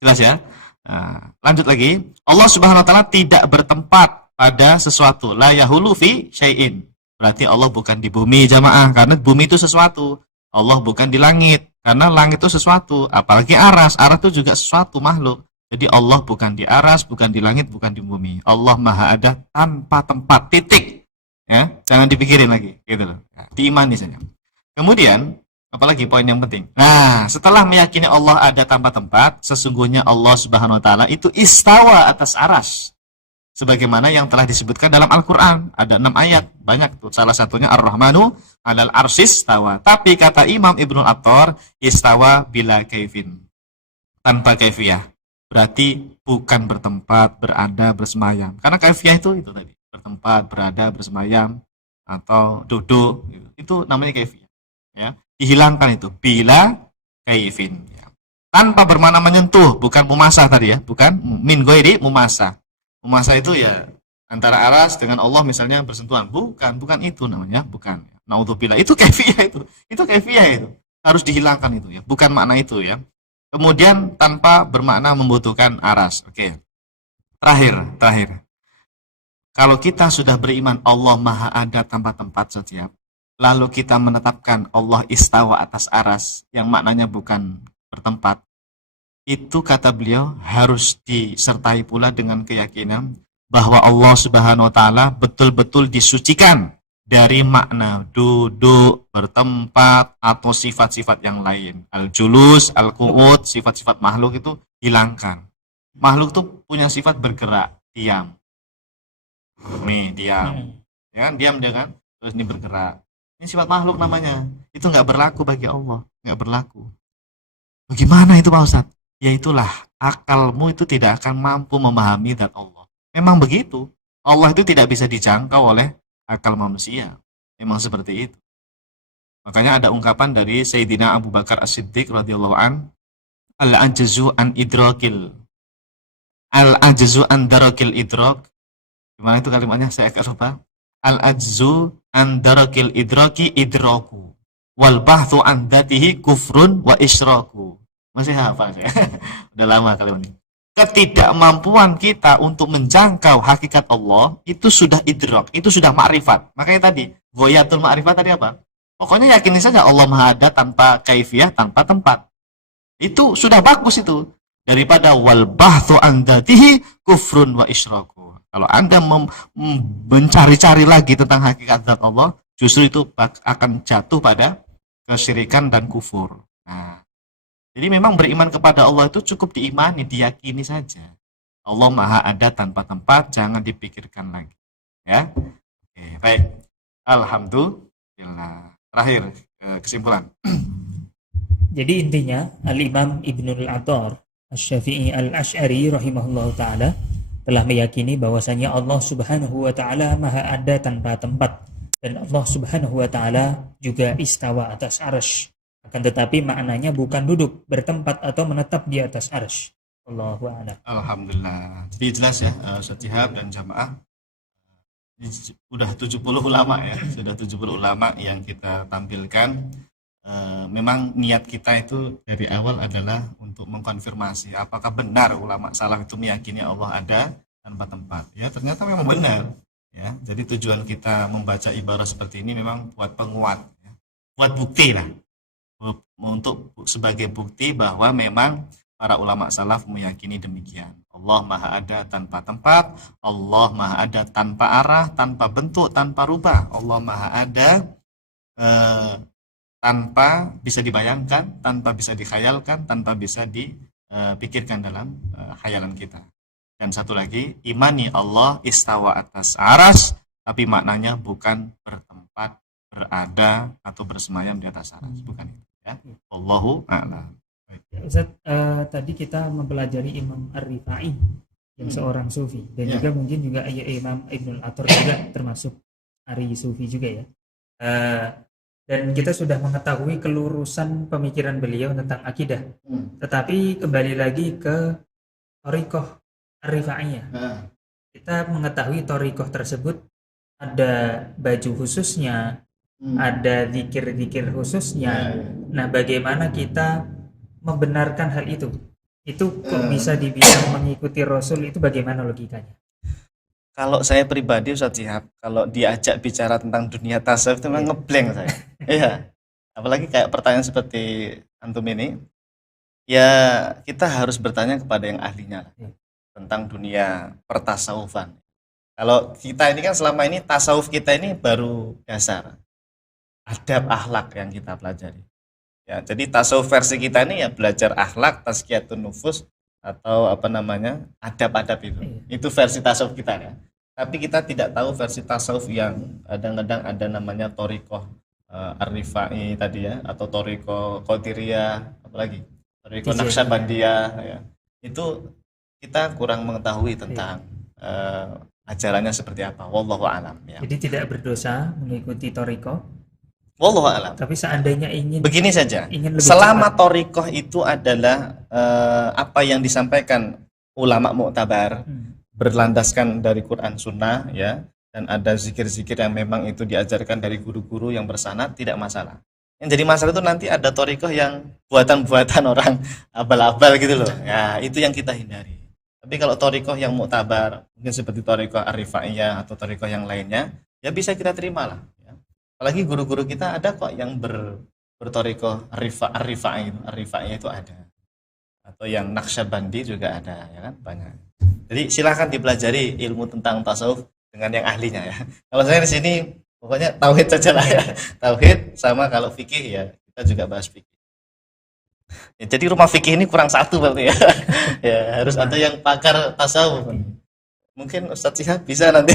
Jelas ya? Nah, lanjut lagi. Allah Subhanahu wa taala tidak bertempat pada sesuatu. La yahulu fi syai'in. Berarti Allah bukan di bumi jamaah karena bumi itu sesuatu. Allah bukan di langit karena langit itu sesuatu. Apalagi aras. Aras itu juga sesuatu makhluk. Jadi Allah bukan di aras, bukan di langit, bukan di bumi. Allah Maha ada tanpa tempat. Titik. Ya, jangan dipikirin lagi, gitu loh. Nah, diimani saja. Kemudian, apalagi poin yang penting. Nah, setelah meyakini Allah ada tanpa tempat, sesungguhnya Allah Subhanahu wa taala itu istawa atas aras. Sebagaimana yang telah disebutkan dalam Al-Qur'an, ada 6 ayat, banyak tuh. Salah satunya Ar-Rahmanu 'alal arsyis istawa. Tapi kata Imam Ibnu Atthar, istawa bila kaifin. Tanpa kaifiyah. Berarti bukan bertempat, berada, bersemayam. Karena kaifiyah itu tadi, bertempat, berada, bersemayam atau duduk, gitu. Itu namanya kaifiyah. Ya, dihilangkan itu bila kaifin. Ya. Tanpa bermakna menyentuh, bukan mumasah tadi ya, bukan min ghairi mumasah. Mumasah itu ya antara aras dengan Allah misalnya bersentuhan. Bukan itu namanya, bukan. Naudzubillah, itu kaifiyah itu. Itu kaifiyah itu. Harus dihilangkan itu ya, bukan makna itu ya. Kemudian tanpa bermakna membutuhkan aras. Oke. Terakhir. Kalau kita sudah beriman Allah Maha ada tanpa tempat setiap, lalu kita menetapkan Allah istawa atas aras yang maknanya bukan bertempat, itu kata beliau harus disertai pula dengan keyakinan bahwa Allah Subhanahu wa taala betul-betul disucikan dari makna duduk, bertempat atau sifat-sifat yang lain. Al-julus, al-qu'ud, sifat-sifat makhluk itu hilangkan. Makhluk itu punya sifat bergerak, diam. Nih, diam. Ya kan, diam dia kan? Terus ini bergerak. Ini sifat makhluk namanya. Itu nggak berlaku bagi Allah, nggak berlaku. Bagaimana itu Pak Ustadz? Ya itulah, akalmu itu tidak akan mampu memahami zat Allah. Memang begitu. Allah itu tidak bisa dijangkau oleh akal manusia. Memang seperti itu. Makanya ada ungkapan dari Sayyidina Abu Bakar As-Siddiq radhiyallahu an, al-ajzu an idrakil. Al-ajzu an darakil idrak. Gimana itu kalimatnya? Saya agak lupa. Al-ajzu an darakil idraki idraku. Wal bahthu an dzatihi kufrun wa isyraku. Masih hafal saya. Udah lama kalimat ini. Ketidakmampuan kita untuk menjangkau hakikat Allah itu sudah idrak, itu sudah ma'rifat. Makanya tadi, ghayatul ma'rifat tadi apa? Pokoknya yakini saja Allah Maha ada tanpa kaifiyah, tanpa tempat. Itu sudah bagus itu. Daripada wal bahthu an dzatihi kufrun wa isyraku. Kalau Anda mencari-cari lagi tentang hakikat zat Allah, justru itu akan jatuh pada kesyirikan dan kufur. Nah, jadi memang beriman kepada Allah itu cukup diimani, diyakini saja. Allah Maha ada tanpa tempat, jangan dipikirkan lagi. Ya, oke, baik. Alhamdulillah. Terakhir kesimpulan. Jadi intinya Al-Imam Ibnul Atthar Asy-Syafi'i Al-Asy'ari rahimahullahu taala telah meyakini bahwasanya Allah Subhanahu wa taala Maha ada tanpa tempat dan Allah Subhanahu wa taala juga istawa atas arsy. Akan tetapi maknanya bukan duduk, bertempat atau menetap di atas arsy. Allahu a'lam. Alhamdulillah. Jadi jelas ya, Ustaz Syihab dan jamaah. Sudah 70 ulama ya, sudah 70 ulama yang kita tampilkan. Memang niat kita itu dari awal adalah untuk mengkonfirmasi apakah benar ulama salaf itu meyakini Allah ada tanpa tempat. Ya, ternyata memang benar. Ya, jadi tujuan kita membaca ibarat seperti ini memang buat penguat, ya. Buat bukti lah. Untuk sebagai bukti bahwa memang para ulama salaf meyakini demikian. Allah Maha ada tanpa tempat, Allah Maha ada tanpa arah, tanpa bentuk, tanpa rubah. Allah Maha ada tanpa bisa dibayangkan, tanpa bisa dikhayalkan, tanpa bisa pikirkan dalam khayalan kita. Dan satu lagi, imani Allah istawa atas aras, tapi maknanya bukan bertempat, berada, atau bersemayam di atas aras. Bukan itu. Ya. Allahu a'lam. Ustaz, tadi kita mempelajari Imam Ar-Rifai yang seorang sufi, dan Ya. juga mungkin juga Imam Ibnul Athar juga termasuk Ari sufi juga ya. Dan kita sudah mengetahui kelurusan pemikiran beliau tentang akidah. Tetapi kembali lagi ke Thariqah Ar-Rifaiyah. Kita mengetahui Thariqah tersebut ada baju khususnya, ada zikir-zikir khususnya. Nah, bagaimana kita membenarkan hal itu? Itu kok bisa dibilang mengikuti Rasul, itu bagaimana logikanya? Kalau saya pribadi Ustaz Syihab, kalau diajak bicara tentang dunia tasawuf itu memang ngeblank saya. Iya. Apalagi kayak pertanyaan seperti antum ini, ya kita harus bertanya kepada yang ahlinya lah, tentang dunia pertasawufan. Kalau kita ini kan selama ini tasawuf kita ini baru dasar, adab akhlak yang kita pelajari. Ya, jadi tasawuf versi kita ini ya belajar akhlak, tazkiyatun nufus, atau apa namanya, adab-adab itu. Itu versi tasawuf kita ya. Tapi kita tidak tahu versi tasawuf yang kadang-kadang ada namanya Thariqah Ar-Rifai tadi ya, atau Thariqah Qadiriyah, apalagi Thariqah Naqsyabandiyah ya. Itu kita kurang mengetahui tentang ajarannya seperti apa. Wallahu a'lam ya. Jadi tidak berdosa mengikuti Thariqah. Wallahu a'lam. Tapi seandainya ingin Begini saja, ingin lebih selama cepat. thariqah itu adalah apa yang disampaikan ulama mu'tabar, berlandaskan dari Quran Sunnah ya, dan ada zikir-zikir yang memang itu diajarkan dari guru-guru yang bersanad, tidak masalah. Yang jadi masalah itu nanti ada thariqah yang buatan-buatan orang abal-abal gitu loh. Ya, itu yang kita hindari. Tapi kalau thariqah yang mu'tabar, mungkin seperti thariqah Ar-Rifaiyah atau thariqah yang lainnya, ya bisa kita terima lah. Apalagi guru-guru kita ada kok yang berthariqah Ar-Rifai itu ada. Atau yang Naqsyabandi juga ada, ya kan, banyak. Jadi silakan dipelajari ilmu tentang tasawuf dengan yang ahlinya ya. Kalau saya di sini pokoknya tauhid saja lah ya. Tauhid, sama kalau fikih ya kita juga bahas fikih. Ya, jadi rumah fikih ini kurang satu berarti ya. Ya, harus ada yang pakar tasawuf. Mungkin Ustadz Syihab bisa nanti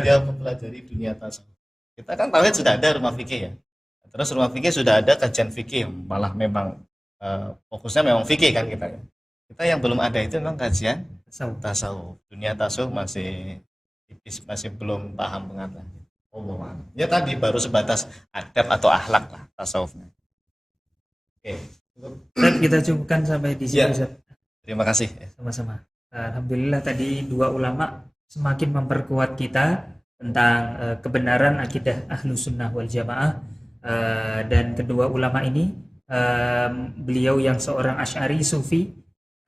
dia mempelajari dunia tasawuf. Kita kan tauhid sudah ada rumah fikih ya. Terus rumah fikih sudah ada kajian fikih, malah memang fokusnya memang fikih kan kita ya. Kita yang belum ada itu memang kajian tasawuf. Dunia tasawuf masih tipis, masih belum paham banget lah. Ya tadi baru sebatas adab atau akhlak lah tasawufnya. Oke. Dan kita cukupkan sampai di sini. Ya. Terima kasih. Sama-sama. Alhamdulillah tadi dua ulama semakin memperkuat kita tentang kebenaran akidah Ahlus Sunnah wal Jamaah, dan kedua ulama ini beliau yang seorang Asy'ari sufi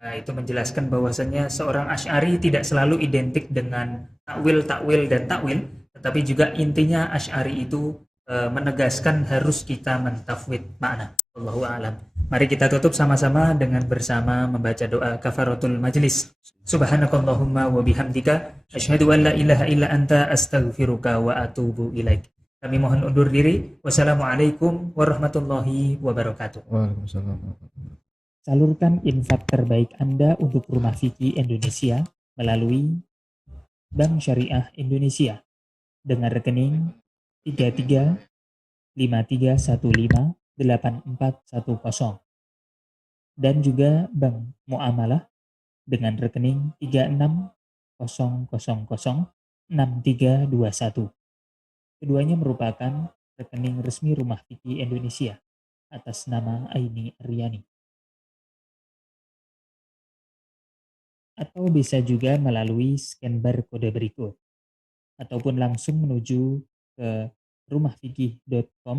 itu menjelaskan bahwasannya seorang Asy'ari tidak selalu identik dengan takwil dan takwil, tetapi juga intinya Asy'ari itu menegaskan harus kita mentafwid makna. Wallahu a'lam. Mari kita tutup sama-sama dengan bersama membaca doa kafaratul majlis. Subhanakallahumma wa bihamdika asyhadu an la ilaha illa anta astaghfiruka wa atubu ilaik. Kami mohon undur diri. Wassalamualaikum warahmatullahi wabarakatuh. Waalaikumsalam. Salurkan infak terbaik Anda untuk Rumah Fikih Indonesia melalui Bank Syariah Indonesia dengan rekening 3353158410 dan juga Bank Muamalah dengan rekening 36006321. Keduanya merupakan rekening resmi Rumah Fikih Indonesia atas nama Aini Aryani. Atau bisa juga melalui scan barcode berikut, ataupun langsung menuju ke rumahfikih.com